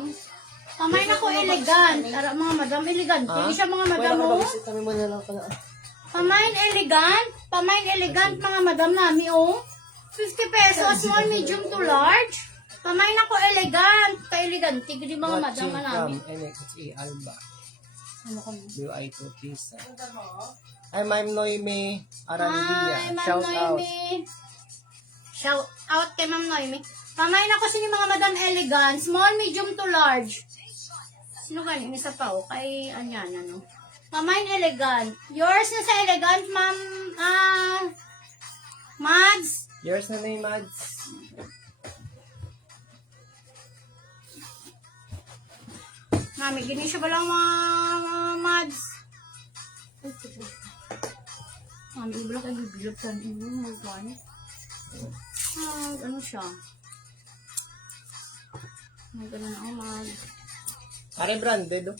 Pamay na ko elegant. Ara mga madam elegant. Hindi siya mga madam mo. Kami mo na lang pala. Pamain elegant mga madam nami oh. 50 pesos, small, medium to large. Pamain ako elegant. Ka-elegant. Tigri mga madam nami. NXE Alba. Ano ko mo? UI2 Pisa. Ay, Ma'am Noemi Arandia. Hi, Ma'am Shout out. Noemi. Shout out kay Ma'am Noemi. Pamain ako sa mga madam elegant. Small, medium to large. Sino galing? Isa pa oh. Kay Anyana no. Pamain elegant. Yours na sa elegant, ma'am. Mads. Yours na yung Mads. Mami, gini siya ba lang mga Mads? Mami, ibalak ay bibilog sa magwan. Ano siya? Ganun ako, Mads. Pare branded oh.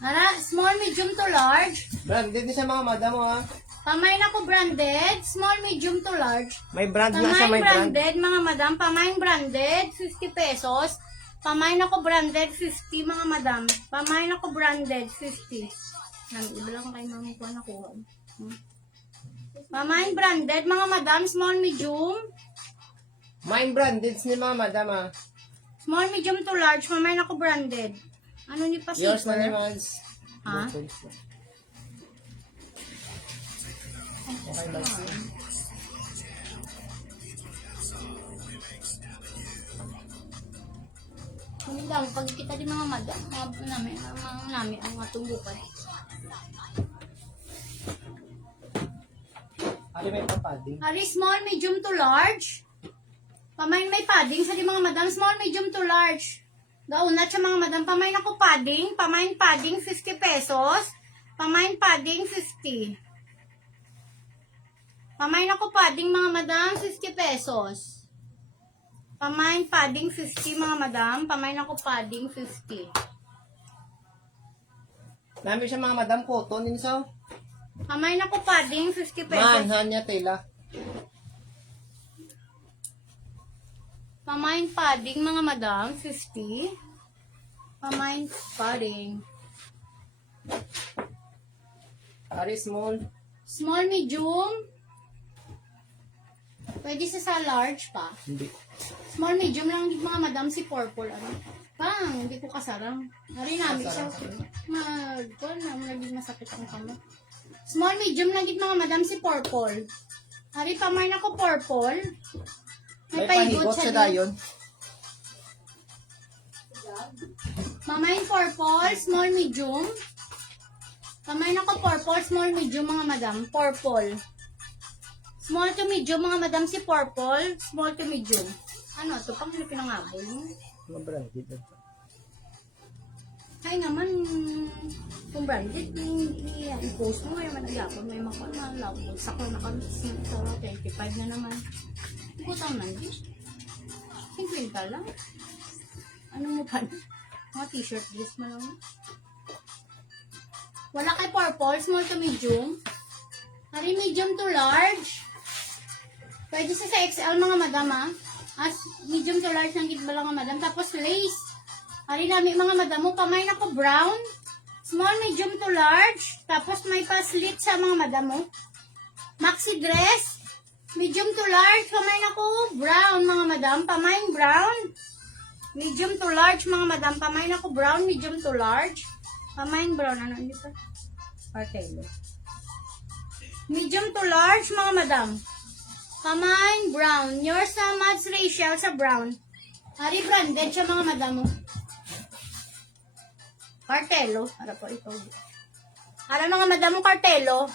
Ara, small, medium to large. Branded din siya mga madam oh, ha. Pamain ako branded. Small, medium to large. May brand na siya, Pamain may brand. branded, mga madam. Pamain branded, 50 pesos. Pamain ako branded, 50, mga madam. Pamain ako branded, 50. Iba lang kayo mami ko nakuha. Pamain branded, mga madam. Small, medium. May branded ni mga madam ha. Small, medium to large. Pamain ako branded. Ano ni pa Yours na zipper? ni Mads. Ha? Okay, Mads. Hindi lang, pag kita din mga madam, mga namin, ang mga tumbukan. Ari may papading. Ari, small, medium to large. Pamain may padding sa di mga madam. Small, medium to large. Gaunat siya mga madam. Pamain ako padding. Pamain padding, 50 pesos. Pamain padding, 50. Pamain ako padding mga madam, 50 pesos. Pamain padding, 50 mga madam. Pamain ako padding, 50. Namin siya mga madam cotton din sa. Pamain ako padding, 50 pesos. Man, hanya tela. Pamain padding mga madam, 50. Pamain padding. Ari small. Small, medium. Pwede sa large pa. Hindi. Small, medium lang mga madam si purple. Ano? Pang, hindi ko kasarang. Hari namin siya. Mag-call na, naging masakit ang kamay. Small, medium lang mga madam si purple. Hari, pamain ako purple. May pahigot siya dayon. Mamain purple, small, medium. Pamain ako purple, small, medium mga madam. Purple. Small to medium mga madam si purple. Small to medium. Ano to? Pang pinangabol mo? Mga branded. Ay naman, kung branded, i-post mo ngayon, managapon may makuha na lang. Sakto na kami sa 25 na naman. Butang nandiyo. 50 lang. Ano mo pa? Mga t-shirt dress mo lang. Wala kay purple, small to medium. Hari medium to large. Pwede sa XL mga madam ah. As medium to large ng gitba lang mga madam. Tapos lace. Hari namin mga madam mo, pamay na ko brown. Small, medium to large. Tapos may pa-slit sa mga madam mo. Maxi dress. Medium to large. Pamay na ko brown mga madam. Pamay brown. Medium to large mga madam. Pamay na ko brown. Medium to large. Pamay brown. Ano hindi pa? Partelo. Medium to large mga madam. Pamay brown. Yours sa Mads Rachel sa brown. Hari branded siya mga madam mo. Cartelo. Para po ito. Para mga madam mo Cartelo.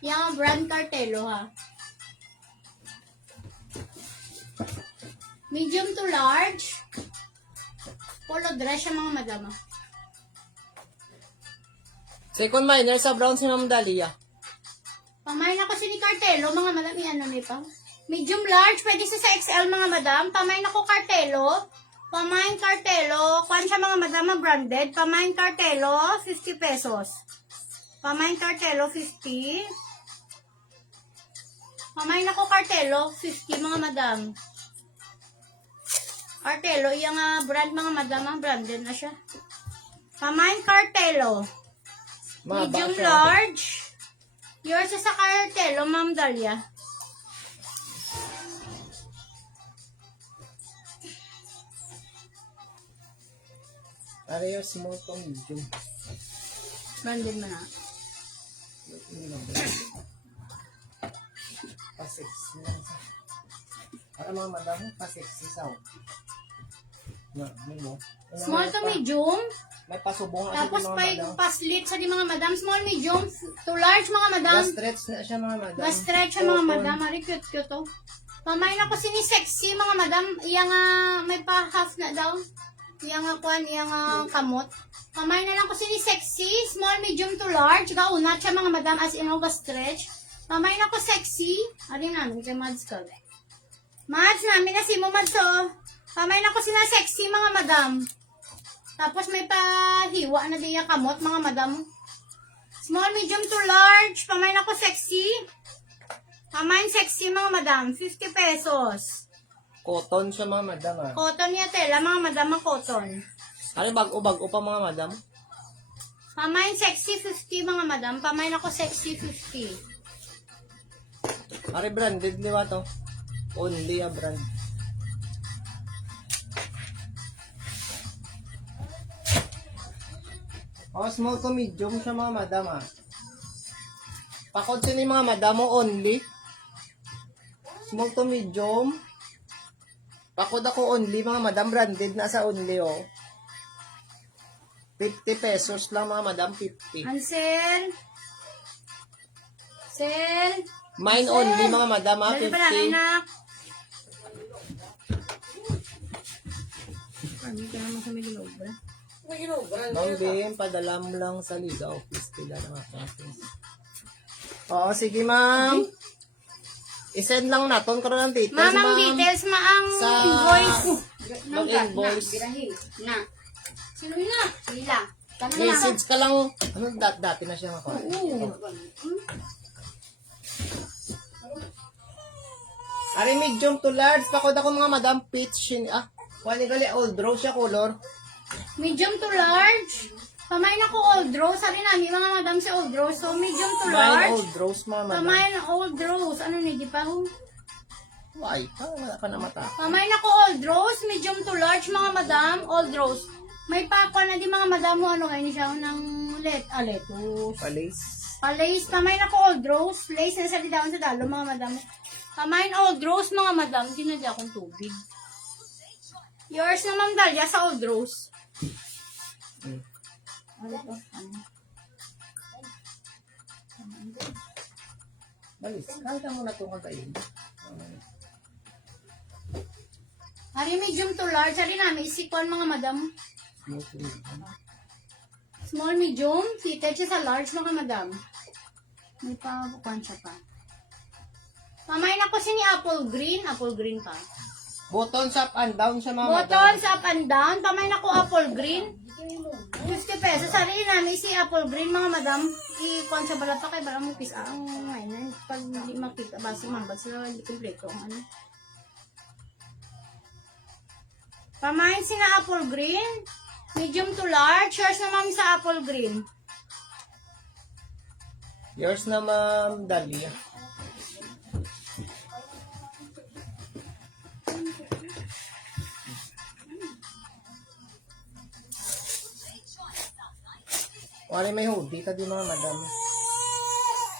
Yung brand Cartelo ha. Medium to large. Polo dress siya mga madam ha. Second minor sa brown si Ma'am Dalia. Pamain ako si ni Cartelo, mga madam. Ano ni pa? Medium large. Pwede sa XL mga madam. Pamain ako Cartelo. Pamain Cartelo. Kuan siya mga madam branded. Pamain Cartelo. 50 pesos. Pamain Cartelo. 50. Pamain ako Cartelo. 50 mga madam. Cartelo. Yung brand mga madam. Branded na siya. Pamain Cartelo. Medium large. Yours sa Cartelo, Ma'am Dalia. Para yung small to medium. Branded mo na. Pa-sexy lang sa. Para mga madam, pa-sexy sa. Small to medium. May pasubong na Tapos mga may madam. paslit sa di mga madam. Small, medium, to large mga madam. Ba-stretch na siya mga madam. Ba-stretch siya mga madam. Ari cute to. Pamain ako sini sexy mga madam. Iyang may pa half na daw. Iyang kuan, iyang kamot. Pamain na lang ko sini sexy. Small, medium to large. Gaunat siya mga madam as in ba-stretch. Pamain ako sexy. Ari namin kay Mads ka. Mads namin kasi mo Mads oh. Pamain ako sina sexy mga madam. Tapos may pahiwa na diya kamot, mga madam. Small, medium to large. Pamain ako sexy. Pamain sexy, mga madam. 50 pesos. Cotton siya mga madam ah. Cotton niya tela, mga madam, ang cotton. Ano bago-bago pa mga madam? Pamain sexy, 50, mga madam. Pamain ako sexy, 50. Ari branded di ba to? Only a brand. Oh, small to medium siya mga madam ah. Pakod siya ni mga madam mo only. Small to medium. Pakod ako only mga madam, branded na sa only oh. 50 pesos lang mga madam, 50. Ansel. Sel. Mine only mga madam ah, Dali pa lang, 50. anak. Kami ka naman sa may ginobra. Ma'am Bim, padala mo lang sa Liga Office. Pila na mga office. Oo, sige ma'am. I-send lang natin karon ng details, Mamang ma'am. details, maang Sa- invoice. Mag-invoice. Na. Sino na? Hila. Kano na lang. Message ka lang. Ano, dati na siya ako. Oo. Ari, medium to large. Pakod ako mga madam, peach. Wali gali, old rose siya color. Medium to large. Pamain ako old rose. Sabi namin, mga madam si old rose. So, medium to Mine large. old rose mga madam. Pamain old rose. Ano ni, di pa ho? Why? Wala ka na mata. Pamain ako old rose. Medium to large, mga madam. Old rose. May pakwa na di mga madam mo. Ano kayo ni siya? Ng lettuce. Palis. Lace. Pamain ako old rose. Lace na sa lidawan sa dalo, mga madam. Pamain old rose, mga madam. Ginadya akong tubig. Yours na, Ma'am Dalia, sa old rose. Ano to? Ano? Palis. Kanta mo na ito kagayin. Hari medium to large. Hari namin isikon mga madam. Small, medium. Fitted siya sa large, mga madam. May pabukuan siya pa. Pamain ako si ni apple green. Apple green pa. Buttons up and down siya mga madam. Buttons up and down. Pamain ako apple green. 50 pesos. Sarili namin si apple green, mga madam. I-kuan siya bala pa kay bala mo pisa. Ang ngayon, pag hindi makita, basi mambag sila, hindi kompleto ang ano. Pamain si na apple green. Medium to large. Yours na mami sa apple green. Yours na Ma'am Dalia. Wala may hoodie ka di mga madam.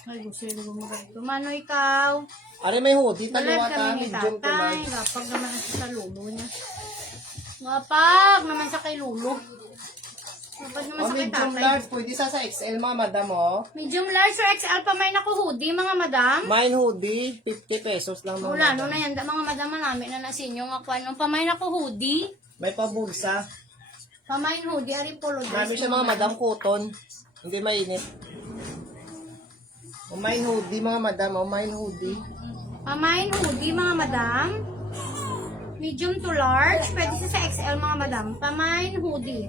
Ay, gusto yung gumagay. Mano ikaw? Ari may hoodie Balag taliwa ta kami ni medium to tatay. large. Gapag naman siya sa lulo niya. Gapag naman sa kay lulo. Gapag naman O sa kay medium tatay. large pwede sa XL mga madam oh. Medium large or XL pa may naku hoodie, mga madam. Mine hoodie 50 pesos lang mga Wala, madam. no na yan. Mga madam namin na nasinyo nga kwan. Nung pamain ako hoodie. May pabulsa. Pamain hoodie, ari polo dress. Marami siya mga madam cotton. Hindi mainit. O mine hoodie mga madam, o mine hoodie. Pamain hoodie, mga madam. Medium to large. Pwede siya sa XL, mga madam. Pamain hoodie.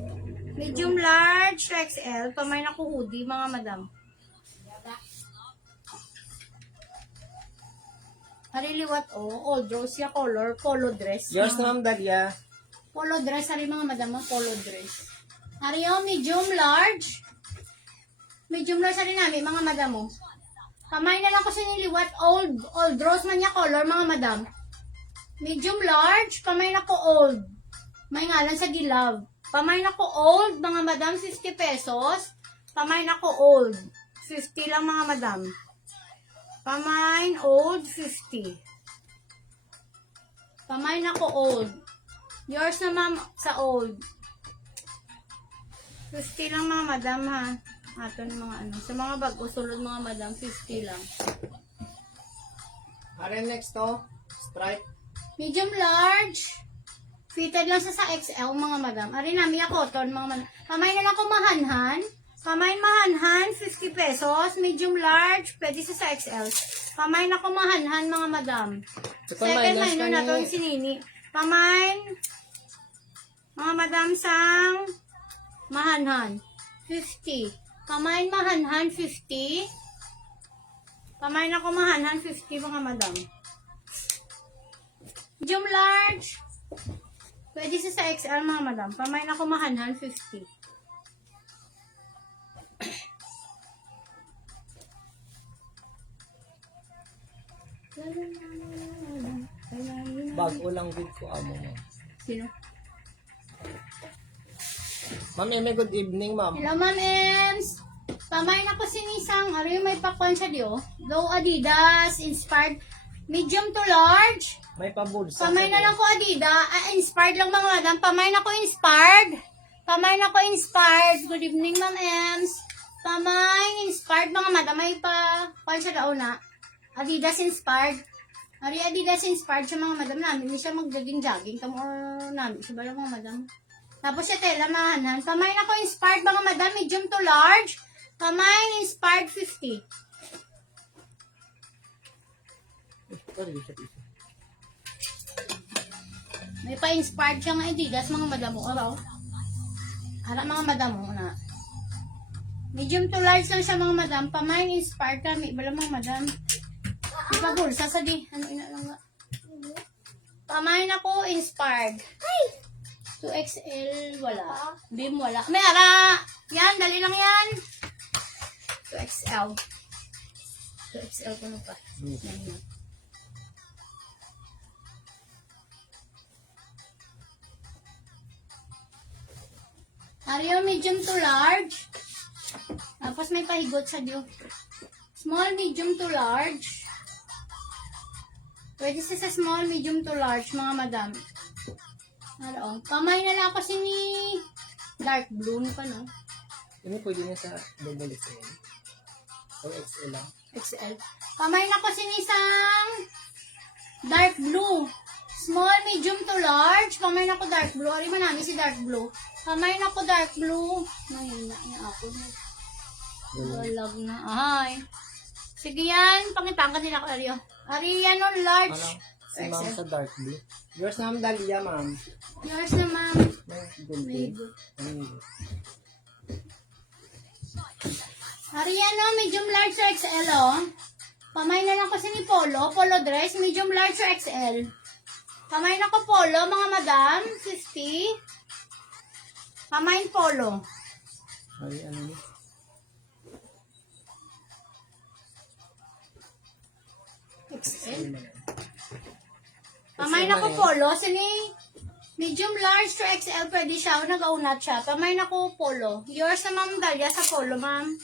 Medium large to XL. Pamain ako hoodie, mga madam. Hariliwat old rose ya color, polo dress. Yours na Ma'am Dalia. Polo dress, hari mga madam, polo dress. Hari medium large. Medium large hari namin, mga madam mo. Kamay na lang ko siniliwat, old rose man niya color, mga madam. Medium large, kamay na ko old. May ngalan sa gilaw. Kamay na ko old, mga madam, 50 pesos. Kamay na ko old. 50 lang, mga madam. Kamay old, 50. Kamay na ko old. Yours na ma'am sa old. 50 lang, mga madam, ha. Ato ng mga ano. Sa mga bago sulod, mga madam, 50 lang. Ari next to, stripe. Medium large. Fitted lang sa XL, mga madam. Ari namin yung cotton, mga madam. Kamay na lang kumahanhan. Kamay mahanhan, 50 pesos. Medium large, pwede sa XL. Kamay na kumahanhan, mga madam. Ito Second minus line ka na to ni. yung sinini. Kamay, mga madam, sang mahanhan, 50. Kamay mahanhan, 50. Kamay na kumahanhan, 50, mga madam. Medium large. Pwede sa XL, mga madam. Kamay na kumahanhan, 50. Bago lang din ko amo mo. Sino? Ma'am Eme, good evening ma'am. Hello, Ma'am Ems. Kamay na ko sinisang. Ano yung may pakwan siya diyo? Low Adidas, inspired. Medium to large. May pabulsa. Pamay na lang ko Adidas. Inspired lang, mga madam. Pamay na ko inspired. Pamay na ko inspired. Good evening, Ma'am Ems. Pamay inspired, mga madam. May pa, kwan siya daw na. Adidas inspired. Ari Adidas inspired siya, mga madam namin. Hindi siya mag-jogging-jogging. Tamo namin. Siya ba lang, mga madam? Tapos siya tela mahanan. Pamay na ko inspired, mga madam. Medium to large. Pamay inspired 50. May pa-inspired siya nga Adidas, mga madam mo. Araw. Ara, mga madam mo na. Medium to large lang siya, mga madam. Pamay inspired kami. Bala, mga madam. Ipagulsa sa di. Ano ina lang nga. Pamay na ko inspired. 2XL wala. Beam wala. May ara. Yan, dali lang yan. 2XL. 2XL ko na pa. Yan, yan. Ariyo, medium to large. Tapos may pahigot sa diyo. Small, medium to large. Pwede sa small, medium to large, mga madam. Ano, kamay na lang kasi ni dark blue no pa, no? Ini pwede niya sa double XL. O XL lang. XL. Kamay na kasi ni sang dark blue. Small, medium to large. Pamay na ko dark blue. Ari man namin si dark blue. Pamay na ko dark blue. Mahina yung ako. Walag na. Ay. Sige yan. Pangitaan ka din ako, Ario. Ari yan o, large. Ano? Si ma'am sa dark blue. Yours na, Ma'am Dalia, ma'am. Yours na, ma'am. May May good. good. Ari yan o, medium large or XL o. Pamay na lang kasi ni Polo. Polo dress, medium large or XL. Pamay na ko Polo, mga madam. 50. Pamain Polo. Ay, ano ni? XL. Pamay na ko Polo. Sini, medium large to XL pwede siya. O nag-aunat siya. Pamay na ko Polo. Yours na Ma'am Dalia sa Polo, ma'am.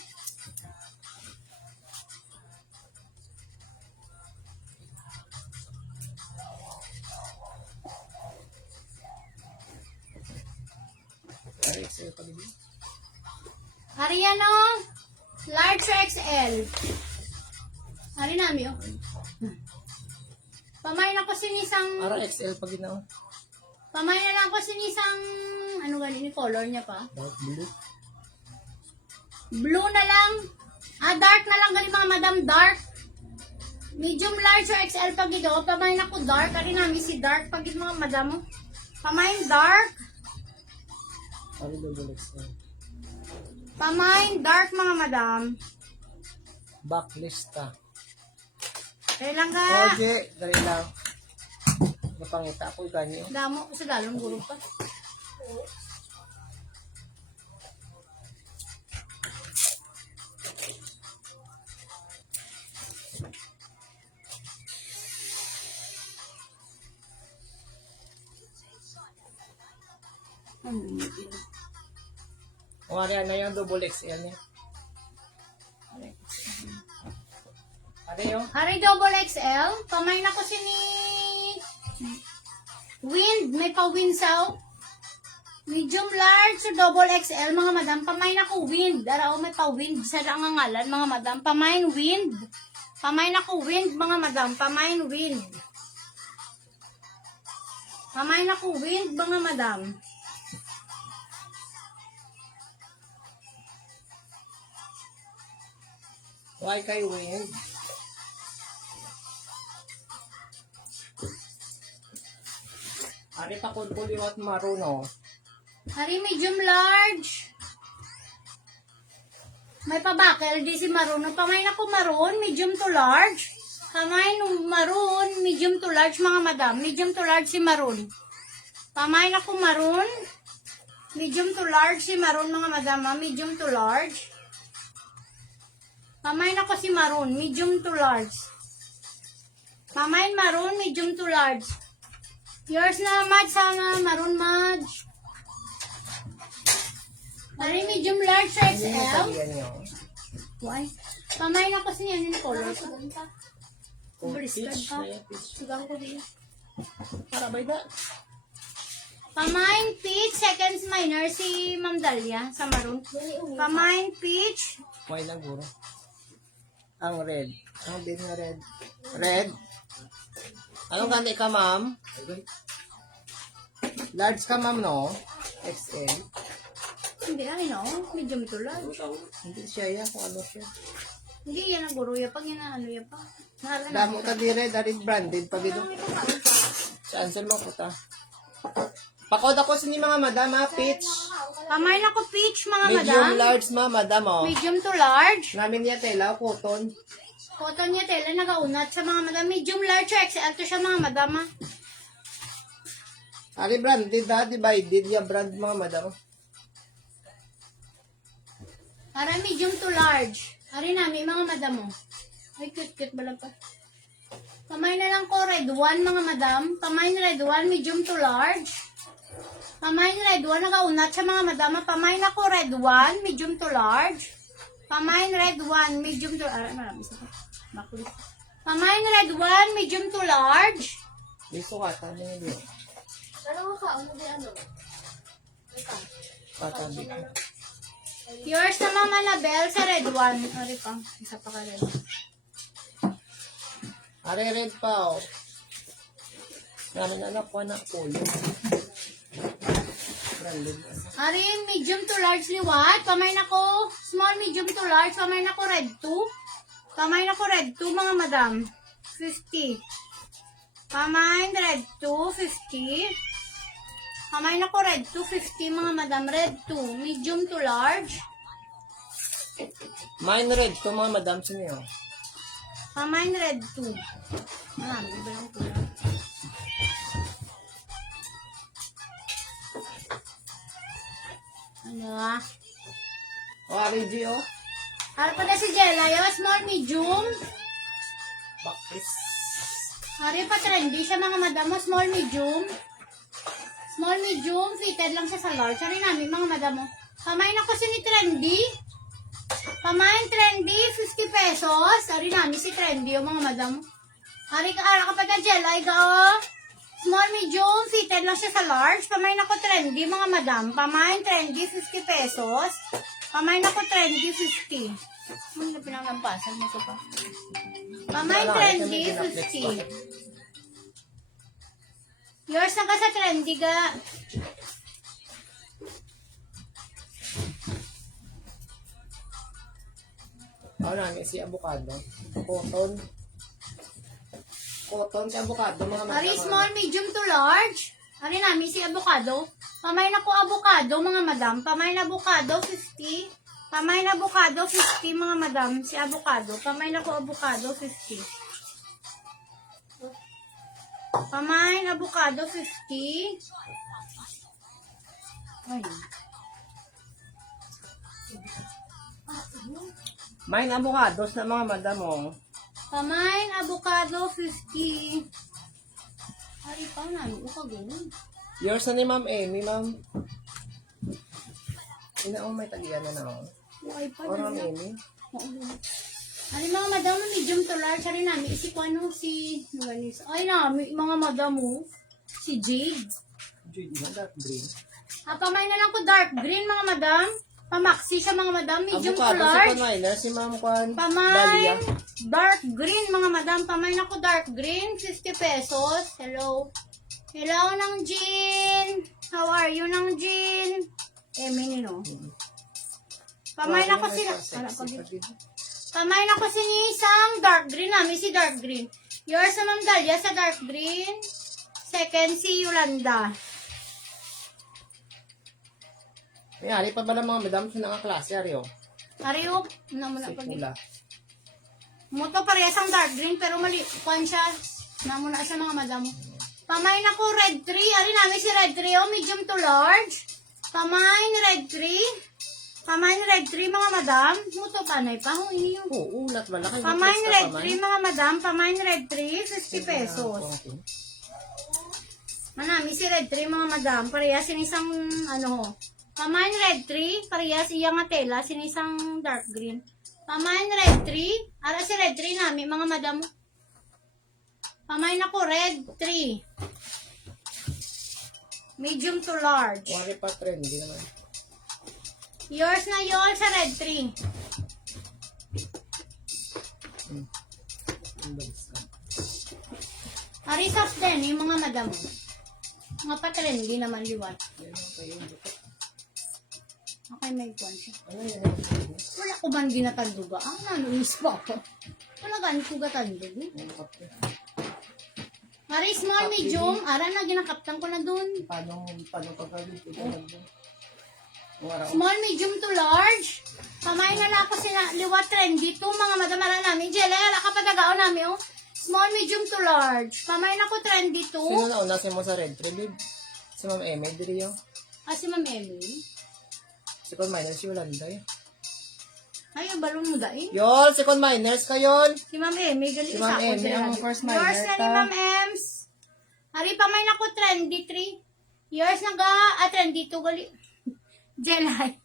Ay, sa'yo pa din. Ariano, large to XL. Ari nami, oh. Pamay na ko sinisang... Ara XL pa ginawa. Pamay na lang ko sinisang... Ano ganin ni color niya pa? Dark blue. Blue na lang. Dark na lang ganin mga madam, dark. Medium large or XL pag ito. Pamay na ko dark. Ari nami si dark pag ito mga madam. Pamay dark. Ari double XL. Pamay dark mga madam. Backlista. Kaya lang ka. Oje, dali lang. Napangita ako ganyo. Damo sa dalong guro pa. O ari na yung double XL niya. Ari yung Hari double XL. Pamay na ko si ni Wind. May pa-wind saw. Medium large to double XL mga madam. Pamay na ko wind. Daraw may pa-wind. Sa lang ang ngalan mga madam. Pamain wind. Pamay na ko wind mga madam. Pamain wind. Pamay na ko wind mga madam. why kay wind. Ari pa kulkuliwat maruno. Hari medium large. May pabakel di si maroon. Pamay na ko maroon, medium to large. Pamay no maroon, medium to large mga madam. Medium to large si maroon. Pamay na ko maroon. Medium to large si maroon mga madam. Medium to large. Pamay na ko si maroon, medium to large. Pamay maroon, medium to large. Yours na Madge, sana maroon Madge. Hari medium large sa XL. Why? Pamay na kasi niya yung color. Brisket pa. Sigang ko din. Para ba ida? Pamain peach, seconds minor si Ma'am Dalia sa maroon. Pamain peach. Why lang guro? Ang red. Ang din na red. Red? Anong ganti ka, ma'am? Large ka, ma'am, no? XL. Hindi ay no, medium to large. Hindi siya yan kung ano siya. Hindi yan ang guro ya pag yan ang ano ya pa. Damo ka di red, ari branded pa dito. Sa answer mo ko ta. Pakod ako sa ni mga madam, ha? Peach. Pamay na ko peach mga Medium madam. large, ma'am, madam, oh. Medium to large. Namin niya tela, cotton. Cotton niya tela nagaunat sa mga madam. Medium large or XL to siya mga madam ha. Ari branded, ha? Divided yung brand, mga madam. Para medium to large. Ari nami mga madam mo. Ay cute bala pa. Pamay na lang ko red 1 mga madam. Pamay na red 1 medium to large. Pamay na red 1 nagaunat sa mga madam. Pamay na ko red 1 medium to large. Pamay na red 1 medium to large. Marami sa bakuli. Pamay na red 1 medium to large. Gusto ka, tama niya dito. Ano ka? Ano di ano? Patabi. Yours na Mama Label sa red 1. Ari pa. Isa pa ka red. Ari red pa, oh. Namin anak ko na polo. Branded. Ari, medium to large liwat. Pamay na ko. Small, medium to large. Pamay na ko red 2. Pamay na ko red 2, mga madam. 50. Pamay red 2, 50. Pamay na ko red 2, 50, mga madam. Red 2. Medium to large. Mine red to mga madam sa niyo. Pamay red 2. Marami ba yung kulay? Ano ah? O, RG o. Harap pa na si Jella. Yung small, medium. Bakis. Hari pa trendy siya, mga madam mo. Small, medium. Small, medium. Fitted lang siya sa large. Hari namin, mga madam mo. Pamain ako si ni Trendy. Pamain Trendy, 50 pesos. Hari namin si Trendy, yung mga madam mo. Hari ka pa na Jella. Ikaw, small, medium. Fitted lang siya sa large. Pamain ako Trendy, mga madam. Pamain Trendy, 50 pesos. Pamain ako Trendy, 50. Ano na pinanglampasan mo ito pa? Pamain Trendy, 50. Yours na ka sa Trendy ka. Ako namin si avocado. Cotton. Cotton si avocado mga madam. Ari, small, medium to large. Ari namin si avocado. Pamay na ko avocado, mga madam. Pamay na avocado, 50. Pamay na avocado, 50, mga madam. Si avocado. Pamay na ko avocado, 50. Pamay na avocado, 50. Ay. Mine avocados na mga madam o. Pamay na avocado, 50. Ari pa namin. Uka ganun. Yours na ni Ma'am Amy, ma'am. Inaong may tagiyan na ako. Ay pa O Ma'am na. Amy. Ano mga madam, medium to large. Ano namin, isip ko ano si... Ay namin, mga madam mo. Si Jade. Judy na dark green. Pamay na lang ko dark green, mga madam. Pamaxi siya, mga madam. Medium to Avocado si large. Conminer, si Ma'am Kwan. Pamay, Dalia. dark green, mga madam. Pamay na ko dark green, 50 pesos. Hello. Hello, Nang Jean. How are you, Nang Jean? Minino. Pamay na ko sila. Pamay na ko si isang dark green namin, si dark green. Yours sa Ma'am Dalia sa dark green. Second, si Yolanda. Mayari pa ba ng mga madam sa nakaklase, Ario? Ariyo, ano mo na Si pag... Pula. Moto parehas ang dark green, pero mali. Kwan siya. Namo na siya, mga madam. Pamay na ko red 3. Ari namin si red 3, oh, medium to large. Pamay red 3. Pamay red 3, mga madam. Moto panay pa, ho, iyo. Oo, ulat malaki. Pamay red 3, mga madam. Pamay red 3, 50 pesos. Manami si red 3, mga madam. Parehas sinisang, ano, pamain red 3, parehas iya nga tela, sinisang dark green. Pamain red 3, ara si red 3 namin, mga madam. Pamain ako red 3. Medium to large. Wari pa trendy naman. Yours na yours sa red 3. Ang balis ka. Ari soft din, yung mga madam. Mga pa-trendy naman liwat. Yan ang kayo. Okay, may kwan siya. Ano yan? Wala ko man ginatanduga. Nanunis pa ako. Wala gani ko gatanduga. Ano kape? Mari, small, medium. Ara na, ginakaptan ko na dun. Paano pagkagalit ito nagdo? Wala ko. Small, medium to large. Pamain na lang ako liwat trendy. Ito, mga madamara namin. Jella, ala ka pa tagaon namin, oh. Small, medium to large. Pamain ako trendy to. Sino na una mo sa red tribib? Si Ma'am Eme, diri yung. Si Ma'am Emily. Si Conminer, si Yolanda eh. Ay, yung balon mo daing. Yol, si Conminers ka yun. Si Ma'am Emily, gali Si isa Ma'am ko. Emily, ang first miner Yours na ni ta. Ma'am Ems. Hari, pamain ako trendy 3. Yours na ga, trendy 2, gali. Jella.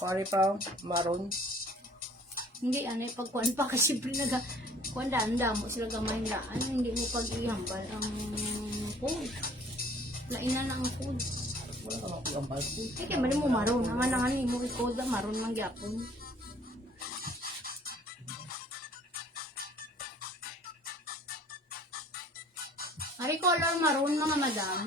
Pari pa, maroon. Hindi, ano, pagkuhan pa kasi pinaga, kuhan daan mo sila gamay na, ano, hindi mo pag-ihambal ang food. Lain na ang food. Wala ka makikambal po. Kaya mali mo maroon, naman naman mo i-code ang maroon ng gyapon. color maroon mga madam.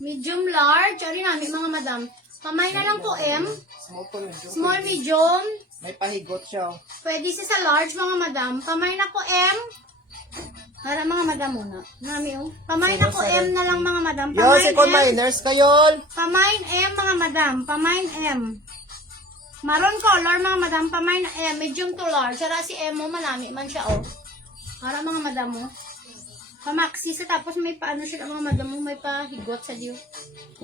Medium large. Ari namin mga madam. Kamay na lang po M. Small to medium. Small, medium. May pahigot siya. Pwede siya sa large mga madam. Kamay na po M. Para mga madam muna. Nami oh. Kamay na po M na lang mga madam. Yo, Kamay second M. miners kayol. Pamain M mga madam. Pamain M. Maroon color mga madam. Pamain M. Medium to large. Sara si M mo malami man siya oh. Para mga madam mo. Pamaxi sa tapos may paano siya mga madam mo. May pahigot sa diyo.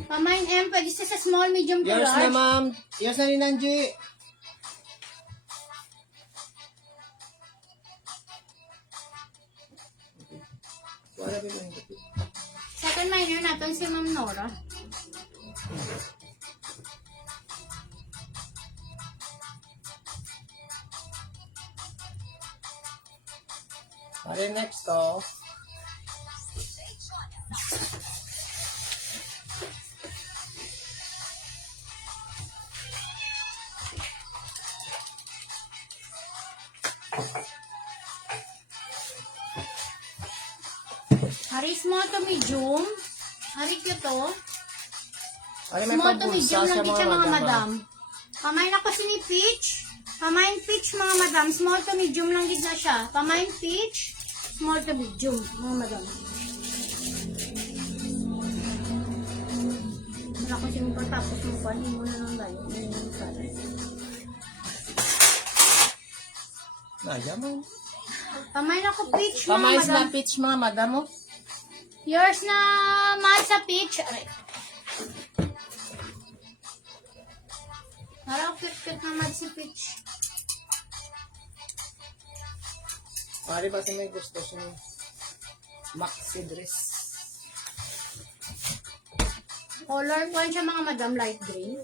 Pamain M. Pwede siya sa small, medium to Yours na large. ma'am. Yours na ni Nanji. Wala ba yung Second minor natin si Ma'am Nora. Pare next to. Hari small to medium. Hari cute to. Pare may Small to pabulsa medium sa lang din siya mga madam. madam. Pamain ako si ni Peach. Pamain Peach mga madam. Small to medium lang din na siya. Pamain Peach. Small to medium mga madam. Wala ko siya pagtapos mo pa. Hindi mo na lang tayo. Naya mo. Pamain ako Peach mga Pamay madam. na pitch mga madam mo. Yours na mahal sa Peach. Aray. Parang cute-cute naman si Peach. Pare ba may gusto siya maxi dress. Color ko siya mga madam, light green.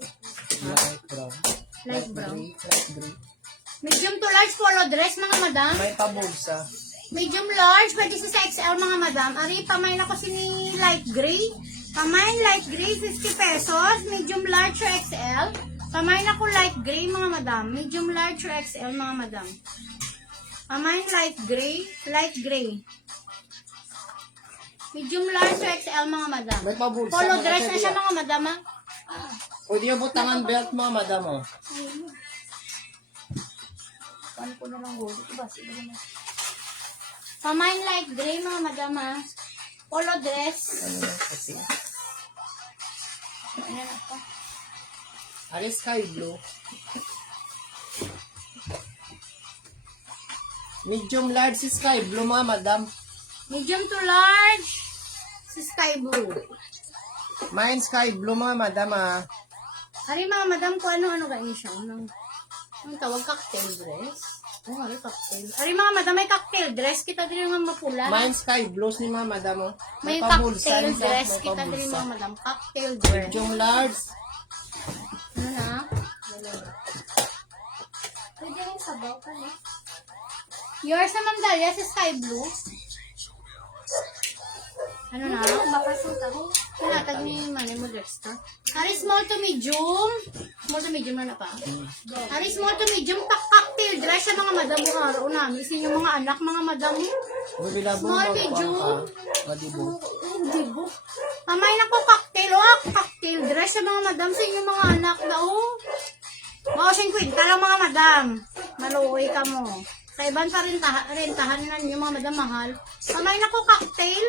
Light brown. Light brown. Light gray. Medium to large polo dress mga madam. May pabulsa. Medium large, pwede sa XL mga madam. Ari, pamain ako si ni light gray. Pamain light gray, 50 pesos. Medium large or XL. Pamain ako light gray mga madam. Medium large or XL mga madam. Pamain light gray, light gray. Medium large or XL mga madam. May pabulsa. Polo mga dress na kadiya. siya mga madam ha. Pwede yung butangan belt mga madam oh. Paano ko na lang gulo? Diba? Sige na. Pamain light gray mga madam ha. Polo dress. Ano yan kasi? Ayan ako. Ari sky blue. Medium large si sky blue mga madam. Medium to large. Si sky blue. Mine sky blue mga madam ah. Hari mga madam ko ano ganyan siya. Anong tawag cocktail dress? Oh, hari cocktail. Hari mga madam may cocktail dress. Kita din yung mapula. Mine sky blues ni mga madam oh. May pabulsa cocktail rin siya, dress. may Kita din pabulsa. mga madam. Cocktail dress. Medium large. Ano na? Pwede rin sabaw ka eh. Yours na Ma'am Dalia sa sky blue. Ano na? Baka suta ko. Pinatag ni Manny mo Dexter. Hari small to medium. Small to medium na pa. Hari small to medium. Cocktail dress sa mga madam mo araw namin. Sin yung mga anak, mga madam mo. Small, medium. Madibo. Dibo. Mamay na ko cocktail. Oh, cocktail dress sa mga madam. Sa inyong mga anak daw. Mga 50 lang mga madam. Maluoy ka mo. Sa ibang pa rentahan na ninyo mga madam mahal. Mamay na ko cocktail.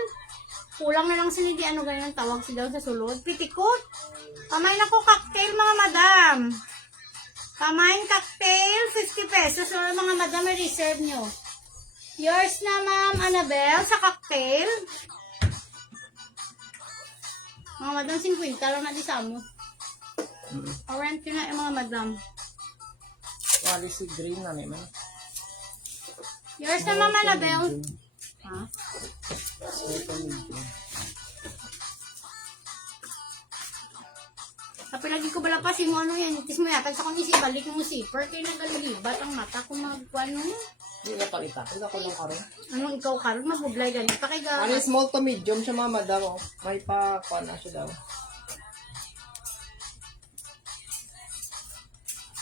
Kulang na lang sila di ano ganyan tawag sila sa sulod. Pitikot. Pamain ako cocktail mga madam. Pamain cocktail, 50 pesos. So, mga madam, may reserve nyo. Yours na Ma'am Annabelle sa cocktail. Mga madam, 50 lang na di sa mo. Orange yun na yung mga madam. Wali si green na naman. Yours na Ma'am Annabelle. Ha? Kapag lagi ko bala pa si mo ano yan, itis mo yatag sa kong isibalik mo zipper, kaya nagalibat ang mata kung magkuhan mo. Hindi na pakita. Ito ko lang karon. Anong ikaw karon mabublay ganito pa kay ga. Ari small to medium siya mga madam oh. May pa na siya daw.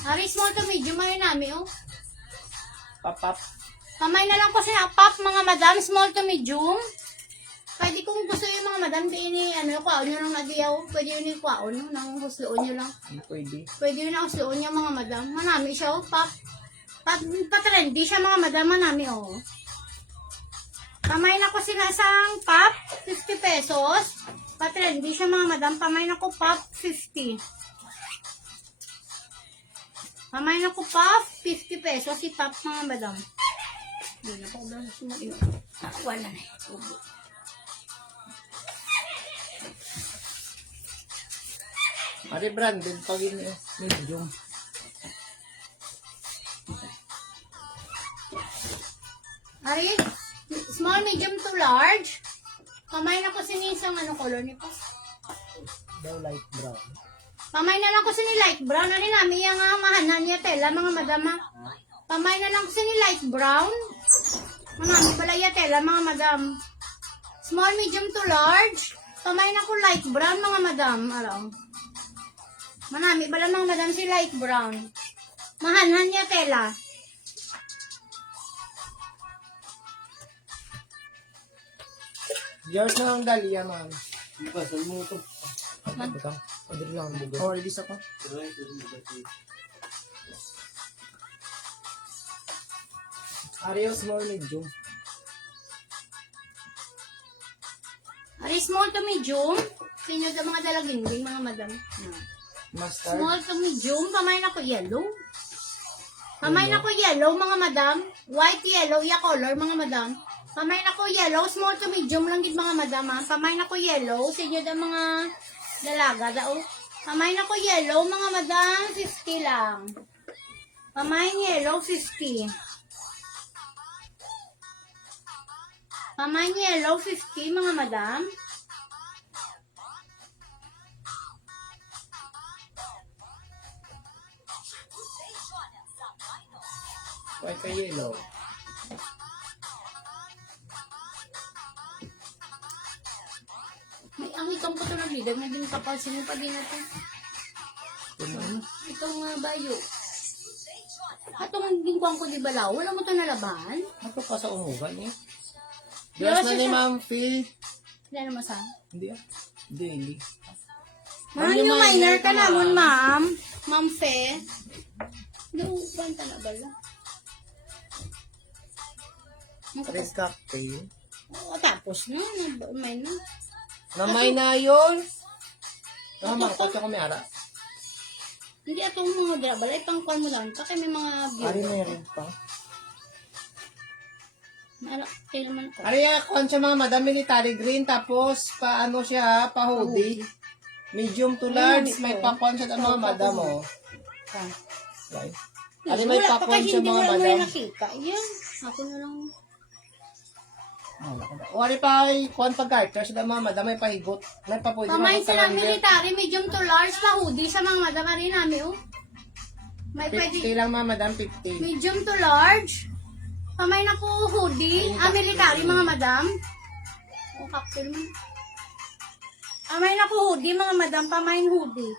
Ari small to medium ay nami oh. Papap. Kamay na lang po sa pop mga madam, small to medium. Pwede kung gusto yung mga madam, di ini, kwaon nyo lang nadiyaw. Pwede yun yung kwaon, no? Nang husloon nyo lang. Pwede. Pwede yun ang husloon nyo, mga madam. Manami siya, oh. Patrendy siya, mga madam. Manami, oh. Pamain ako sinasang pop, 50 pesos. Patrendy siya, mga madam. Pamain ako pop, 50. Pamain ako pop, 50 pesos. Si pop, mga madam. Hindi na po ba sumain. Wala na eh. Ari branded pag ini medium. Ari, small, medium to large. Pamain ako sinisang color nito. Daw light brown. Pamay na lang ko sini light brown. Ano namin yung mahanan niya tela, mga madama. Pamay na lang ko sini light brown. Manami pala yung tela, mga madam. Small, medium to large. Pamay na ko light brown, mga madam. Araw. Manami pala, mga madam, si light brown. Mahanan niya tela. Yours na ang dahlia, ma'am. Pasal mo ito. Ito. Order lang. Oh, release ako. Ario small medium. Ari, small to medium. Sino sa mga dalaginding, mga madam? Mustard. Small to medium. Pamay na ko yellow. Pamay na ko yellow, mga madam. White, yellow, ya color, mga madam. Pamay na ko yellow, small to medium lang gid, mga madam. Ha? Pamay na ko yellow, sa inyo da mga dalaga dao. Pamay na ko yellow, mga madam, 50 lang. Pamay yellow, 50. Pamay yellow, 50, mga madam. White ka yellow. May ang itong ko ito naglidag na din kapal. Sino pa din natin? Itong bayo. Atong gingkwang ko di balaw. Wala mo ito nalaban. Ako pa sa umugan eh. Yes, Yours na ni yes, Ma'am Fee. Hindi naman sa. Hindi ah. Daily. Ma'am, yung minor ka naman, ma'am. Ma'am Fe. Doon, banta na bala. Red cocktail. Oo, tapos na. May na. Namay na yun. Mangkot ka kumiyara. Hindi atong mga drabala. Ipangkwan mo lang. Kaya may mga Ari view. may red pa. Kaya naman ko. Ari kwan siya mga madam military green. Tapos paano siya pa hoodie. Medium to large. May pakwan siya mga madam oh. Right. Ari may Wala pa pakwan kasi siya hindi mga mo lang madam. nakita. Yan. Ako na lang. O ari pa kwan pag garter siya mga madam may pahigot. May pa pwede Pamain mga silang kalangger. military, medium to large, pa hoodie sa mga madama rin namin, oh. May 50 pwede, lang mga madam 50. medium to large. Pamain na po hoodie, military, mga madam. O, cocktail mo. Pamain na po hoodie, mga madam, pamain hoodie.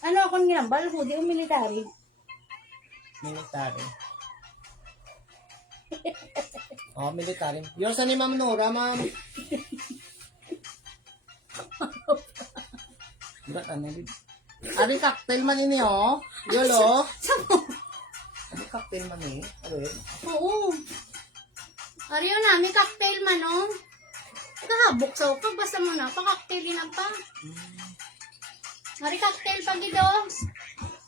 Ano akong ginambal, hoodie o military? Military. Oh, military. Yours na ni Ma'am Nora, ma'am. Ba't ano, babe? Ari cocktail man ini, oh. Yolo. Ari cocktail man eh. Ano yun? Oo. Ariyo na, may cocktail man, oh. Kahabok sa ukag, basta mo na, pa-cocktailin na pa. Ari cocktail pa gido.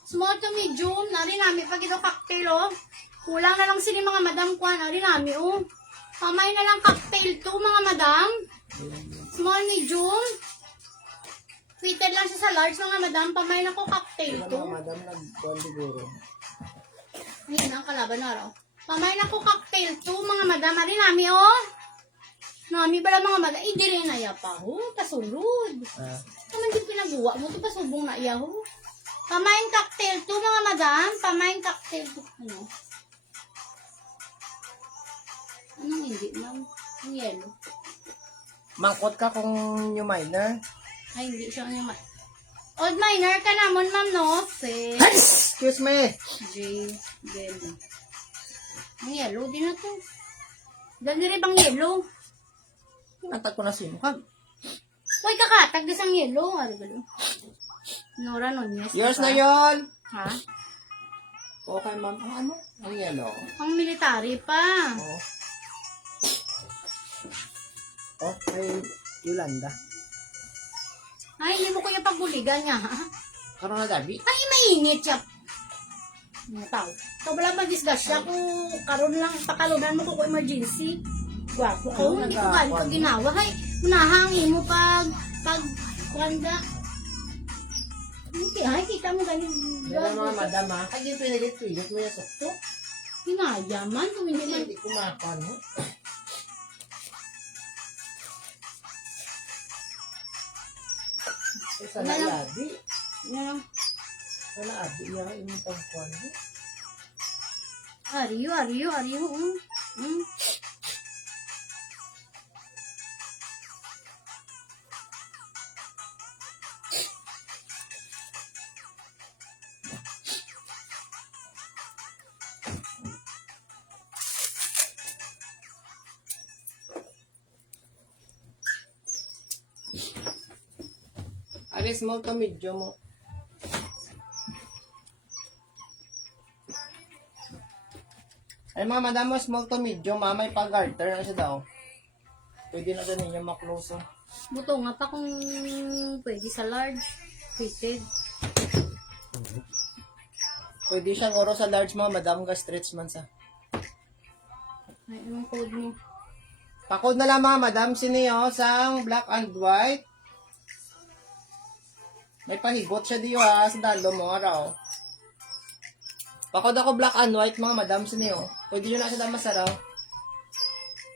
Small to medium, nari namin pa gido cocktail, oh. Kulang na lang sila mga madam kwan, nari namin, oh. Pamay na lang cocktail to, mga madam. Small, medium. Fitted lang siya sa large, mga madam. Pamay na ko cocktail Mga to. madam nag-buwan siguro. Ayan ang kalaban na raw. Pamay na ko cocktail to, mga madam. Ari namin, oh. Nami pala mga madam. Eh, di rin na pa, oh. Pasulod. Ah, Naman din pinagawa mo to, pasubong na iya, oh. Pamain cocktail to, mga madam. Pamain cocktail to. Ano? Anong hindi, ma'am? Ang yellow. mangkot ka kung yung minor. Ay, hindi siya yung old minor ka naman, ma'am, no? Fe. Excuse me. J. Yellow. Ang yellow din na to. Dali rin bang yellow? Natag ko na simukag. Uy, kakatag dis ang yelo. Ano ba yun? Nora Nunez. Yours diba? na yon. Ha? Okay, ma'am. Ang ano? Ang yellow. Ang military pa. Oh. Oh, kay Yolanda. Ay, hindi mo kuya pagbuligan niya, ha? Karoon na dabi. Ay, mainit siya. Mga tao. Ikaw wala mag-discuss siya kung karon lang, pakalunan mo kung emergency. Gwapo. Ano Hindi ko ganito nagkakwan? ginawa. Ay, unahangin mo pag kuwanda. Hindi, ay, kita mo ganito. Dala mga madam ha. Kaya yung pinalit-pilit mo yung sakto. Hinayaman, kung hindi man. Hindi kumakan mo. Sa Wala lang. nalabi. Yan. Sa nalabi. Yung inyong pagkuhan mo. Ariyo. Alis mo to medyo mo. Ay mga madam mo, small to medium, may pag-garter na siya daw. Pwede na doon ninyo maklose. Buto nga pa kung pwede sa large. Fitted. Pwede siyang oro sa large mga madam, ka-stretch man sa. Ay, anong code mo? Pakod na lang mga madam, siniyo sang black and white. May pahibot siya diyo ha, sa dalo mo araw. Pakod ako black and white mga madam, siniyo. Pwede nyo na siya daw masaraw.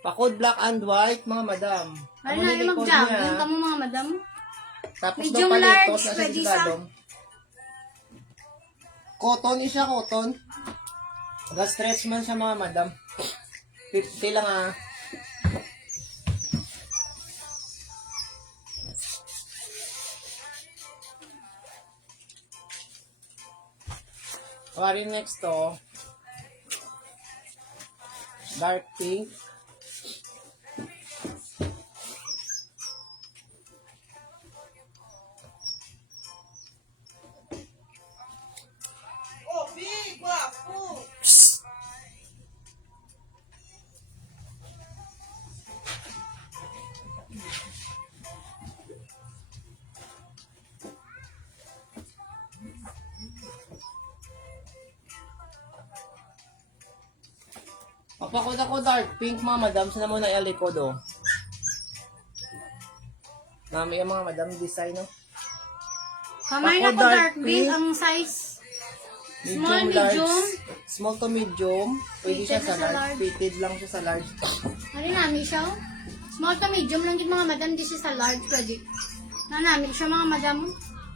Pakod black and white mga madam. Ay, Amo na nilikod mag-jogging niya. ka mo mga madam. Tapos Medium daw palitos large, na siya pwede sa dalong. Cotton siya, cotton. Ga-stretch man siya mga madam. 50 lang ah. Wari next to. Dark pink. Papakod ako dark pink mga madam. Sana mo na ilikod oh. Mami yung mga madam design oh. Kamay Ako na ko dark dark pink. pink. Ang size. Medium, Small, large. medium. Small to medium. Pwede siya Fitted sa na sa large. large. Fitted lang siya sa large. Ano namin siya? Oh? Small to medium lang din mga madam. Di siya sa large. Pwede. Nanamig siya mga madam.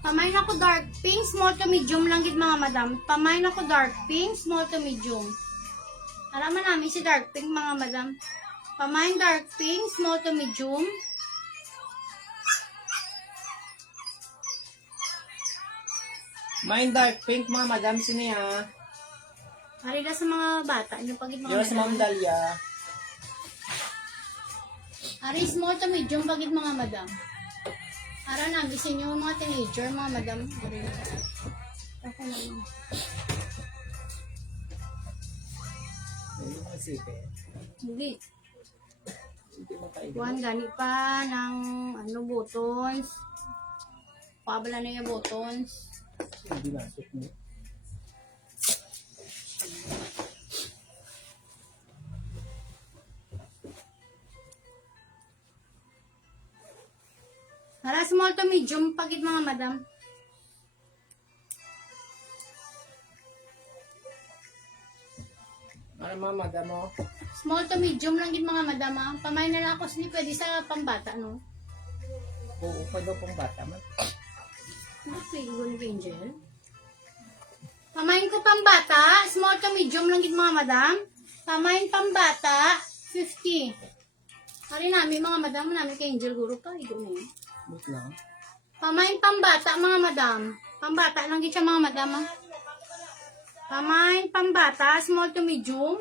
Pamay na ko dark pink. Small to medium lang din mga madam. Pamay na ko dark pink. Small to medium. Alaman namin si dark pink mga madam. Pamay dark pink. Small to medium. Mine dark pink mga madam. Siniya. Harila sa mga bata. Yung pagit mga Yung sa Ma'am madam. Dalia. Ari small to medium pagit mga madam. Ara na gisin yung mga teenager mga madam. Ari. Ako na lang. Ayun ang sipe. Hindi. Hindi mo tayo. Kuhan gani pa ng ano buttons. Pabala na yung buttons. Hindi masok mo. Ara small to medium pagit mga madam. Ano mga madam oh. Small to medium lang din mga madam ah. Pamay na lang ako sini pwede sa pambata no. Oo, pa daw pang bata man. Okay, good angel. Pamain ko pambata, small to medium lang din mga madam. Pamain pambata, 50. Hari namin mga madam, namin kay Angel Guru pa, ito na yun. But lang. Pamain pambata mga madam. Pambata lang din siya mga madam ah. Pamain pambata, small to medium.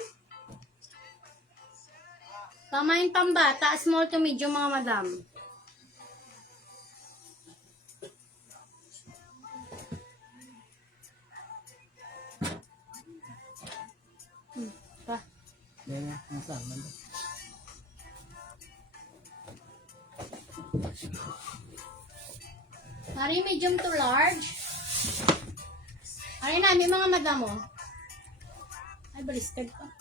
Pamain pambata, small to medium mga madam. Pa. Yan, nasama na. Hari medium to large. Hari namin mga madam oh. Ay, balisted pa.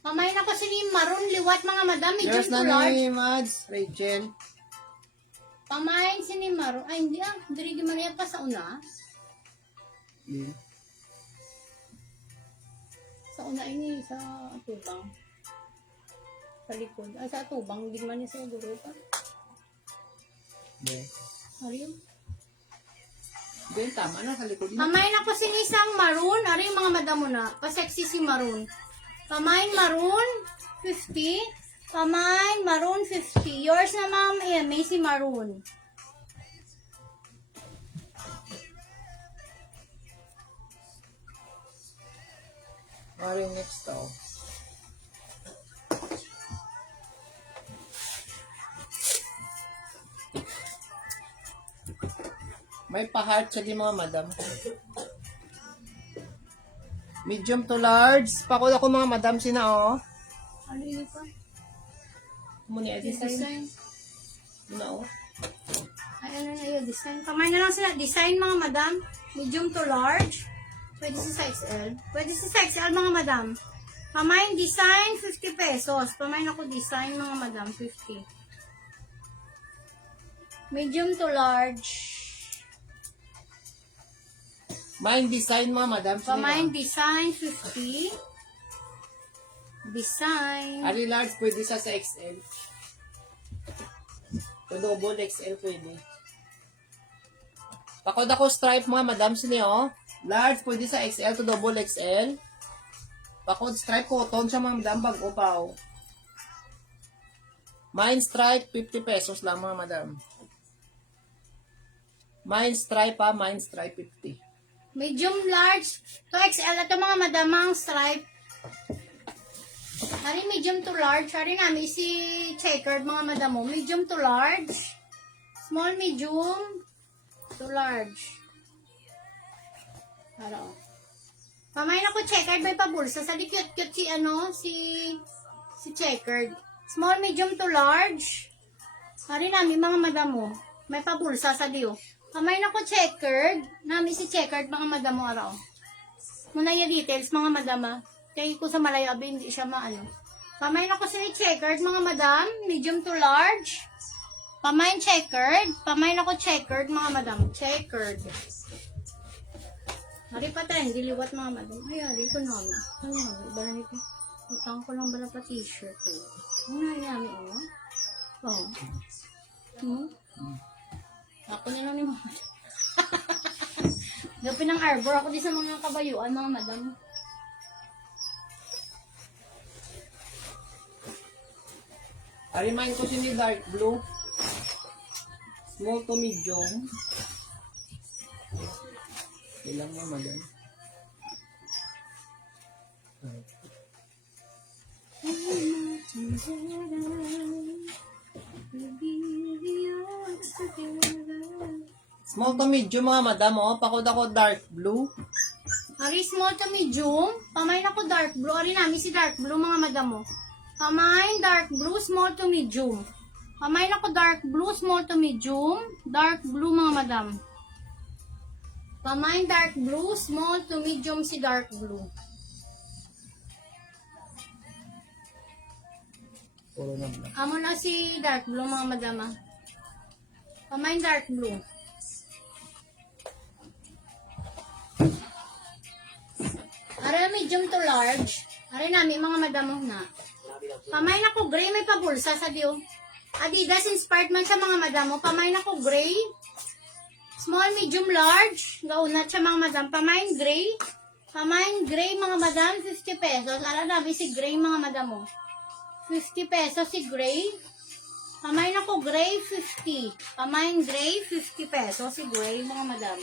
Pamain ako si maroon liwat mga madam, medium Yours to na large. ni Mads, Rachel. Pamain si ni maroon. Ay, hindi ah. Diri di man yan pa sa una. Yeah. Sa una ini sa tubang. Sa likod. Ay, sa tubang. Hindi man niya siguro pa. Yeah. Hari yun. Then, tama na, sa likod na. Pamain ako si isang maroon. Ari yung mga madam mo na. Pa-sexy si maroon. Pamain maroon, 50. Pamain maroon, 50. Yours na ma'am, may si maroon. Maring next to. May pa-heart siya di mga madam. Medium to large. Pakul ako mga madam sina oh. Ano yun pa? Muna design. Design. No. Ay, ano na yun, design. Pamain na lang sila. Design mga madam. Medium to large. Pwede sa XL. Pwede sa XL mga madam. Pamain design, 50 pesos. Pamain ako design mga madam, 50. Medium to large. Mind design mga madam sina. Pamain design, 50. Design. Ari large pwede sa XL. To double XL pwede. Pakod ako stripe mga madam sini oh. Large pwede sa XL to double XL. Pakod stripe cotton siya mga madam bag upaw. Mine stripe 50 pesos lang mga madam. Mine stripe pa, mine stripe 50. Medium large to XL. Ito mga madamang stripe. Hari medium to large. Hari namin si checkered mga madamo. Medium to large. Small, medium to large. Para. Pamain ako checkered may pabulsa. Sa cute-cute si si checkered. Small, medium to large. Hari namin mga madamo. May pabulsa sa diyo. Pamain ako checkered. Namin si checkered mga madamo araw. Muna yung details mga madama. Kaya ko sa malayo abi hindi siya maano. Pamain ako si checkered mga madam. Medium to large. Pamain checkered. Pamain ako checkered mga madam. Checkered. Hari pa trendy liwat mga madam. Ay, hari ko namin. Ay, hari. Bala nito. Utang ko lang bala pa t-shirt. Ano namin oh? Oh. Ako na lang ni mama. Gapin ng arbor ako di sa mga kabayuan mga madam. Ari mine ko sini dark blue. Small to medium. Ilang mga madam. Small to medium mga madam oh. Pakod ako dark blue. Ari small to medium. Pamain ako dark blue. Ari namin si dark blue mga madam mo. Pamain dark blue, small to medium. Pamain ako dark blue, small to medium. Dark blue mga madam. Pamain dark blue, small to medium si dark blue. Puro na black. Amo na si dark blue mga madam ah. Pamain dark blue. Ara medium to large. Ara namin mga madam mo na. Pamain ako gray, may pabulsa sa diyo. Adidas inspired man sa mga madam mo. Pamain ako gray. Small, medium, large. Gaunat siya mga madam. Pamain gray. Pamain gray mga madam, 50 pesos. Ara namin si gray mga madam mo. 50 pesos si gray. Pamain ako gray, 50. Pamain gray, 50 pesos si gray mga madam.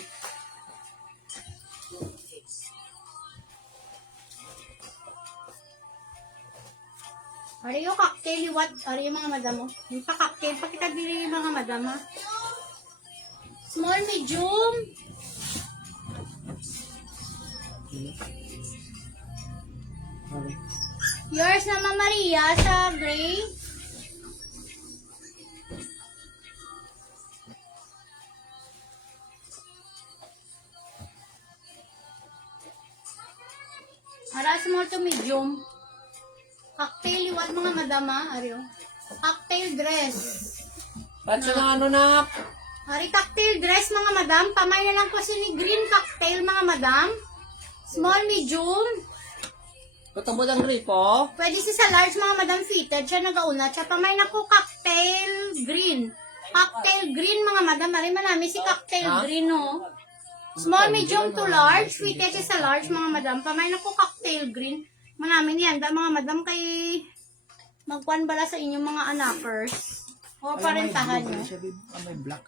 Ari yung cocktail, what? Ari yung mga madam, oh. Yung pa-cocktail, pakita dili yung mga madam, ha. Small, medium. Okay. Yours naman, Maria, sa gray. Ara, small to medium. Cocktail, what mga madam, ha? Ari, oh. Cocktail dress. Patso ng ano na? Ari, cocktail dress, mga madam. Pamay na lang kasi ni green cocktail, mga madam. Small, medium. Kutubod ang gripo. Pwede si sa large, mga madam, fitted. Siya nagauna. Siya pamay na ko cocktail green. Cocktail green, mga madam. Ari, manami si cocktail green, oh. Small, medium to large. Fitted siya sa large, mga madam. Pamay na ko cocktail green. Manami niyan. Da, mga madam, kay magkuhan bala sa inyong mga anakers. O parentahan nyo. May black.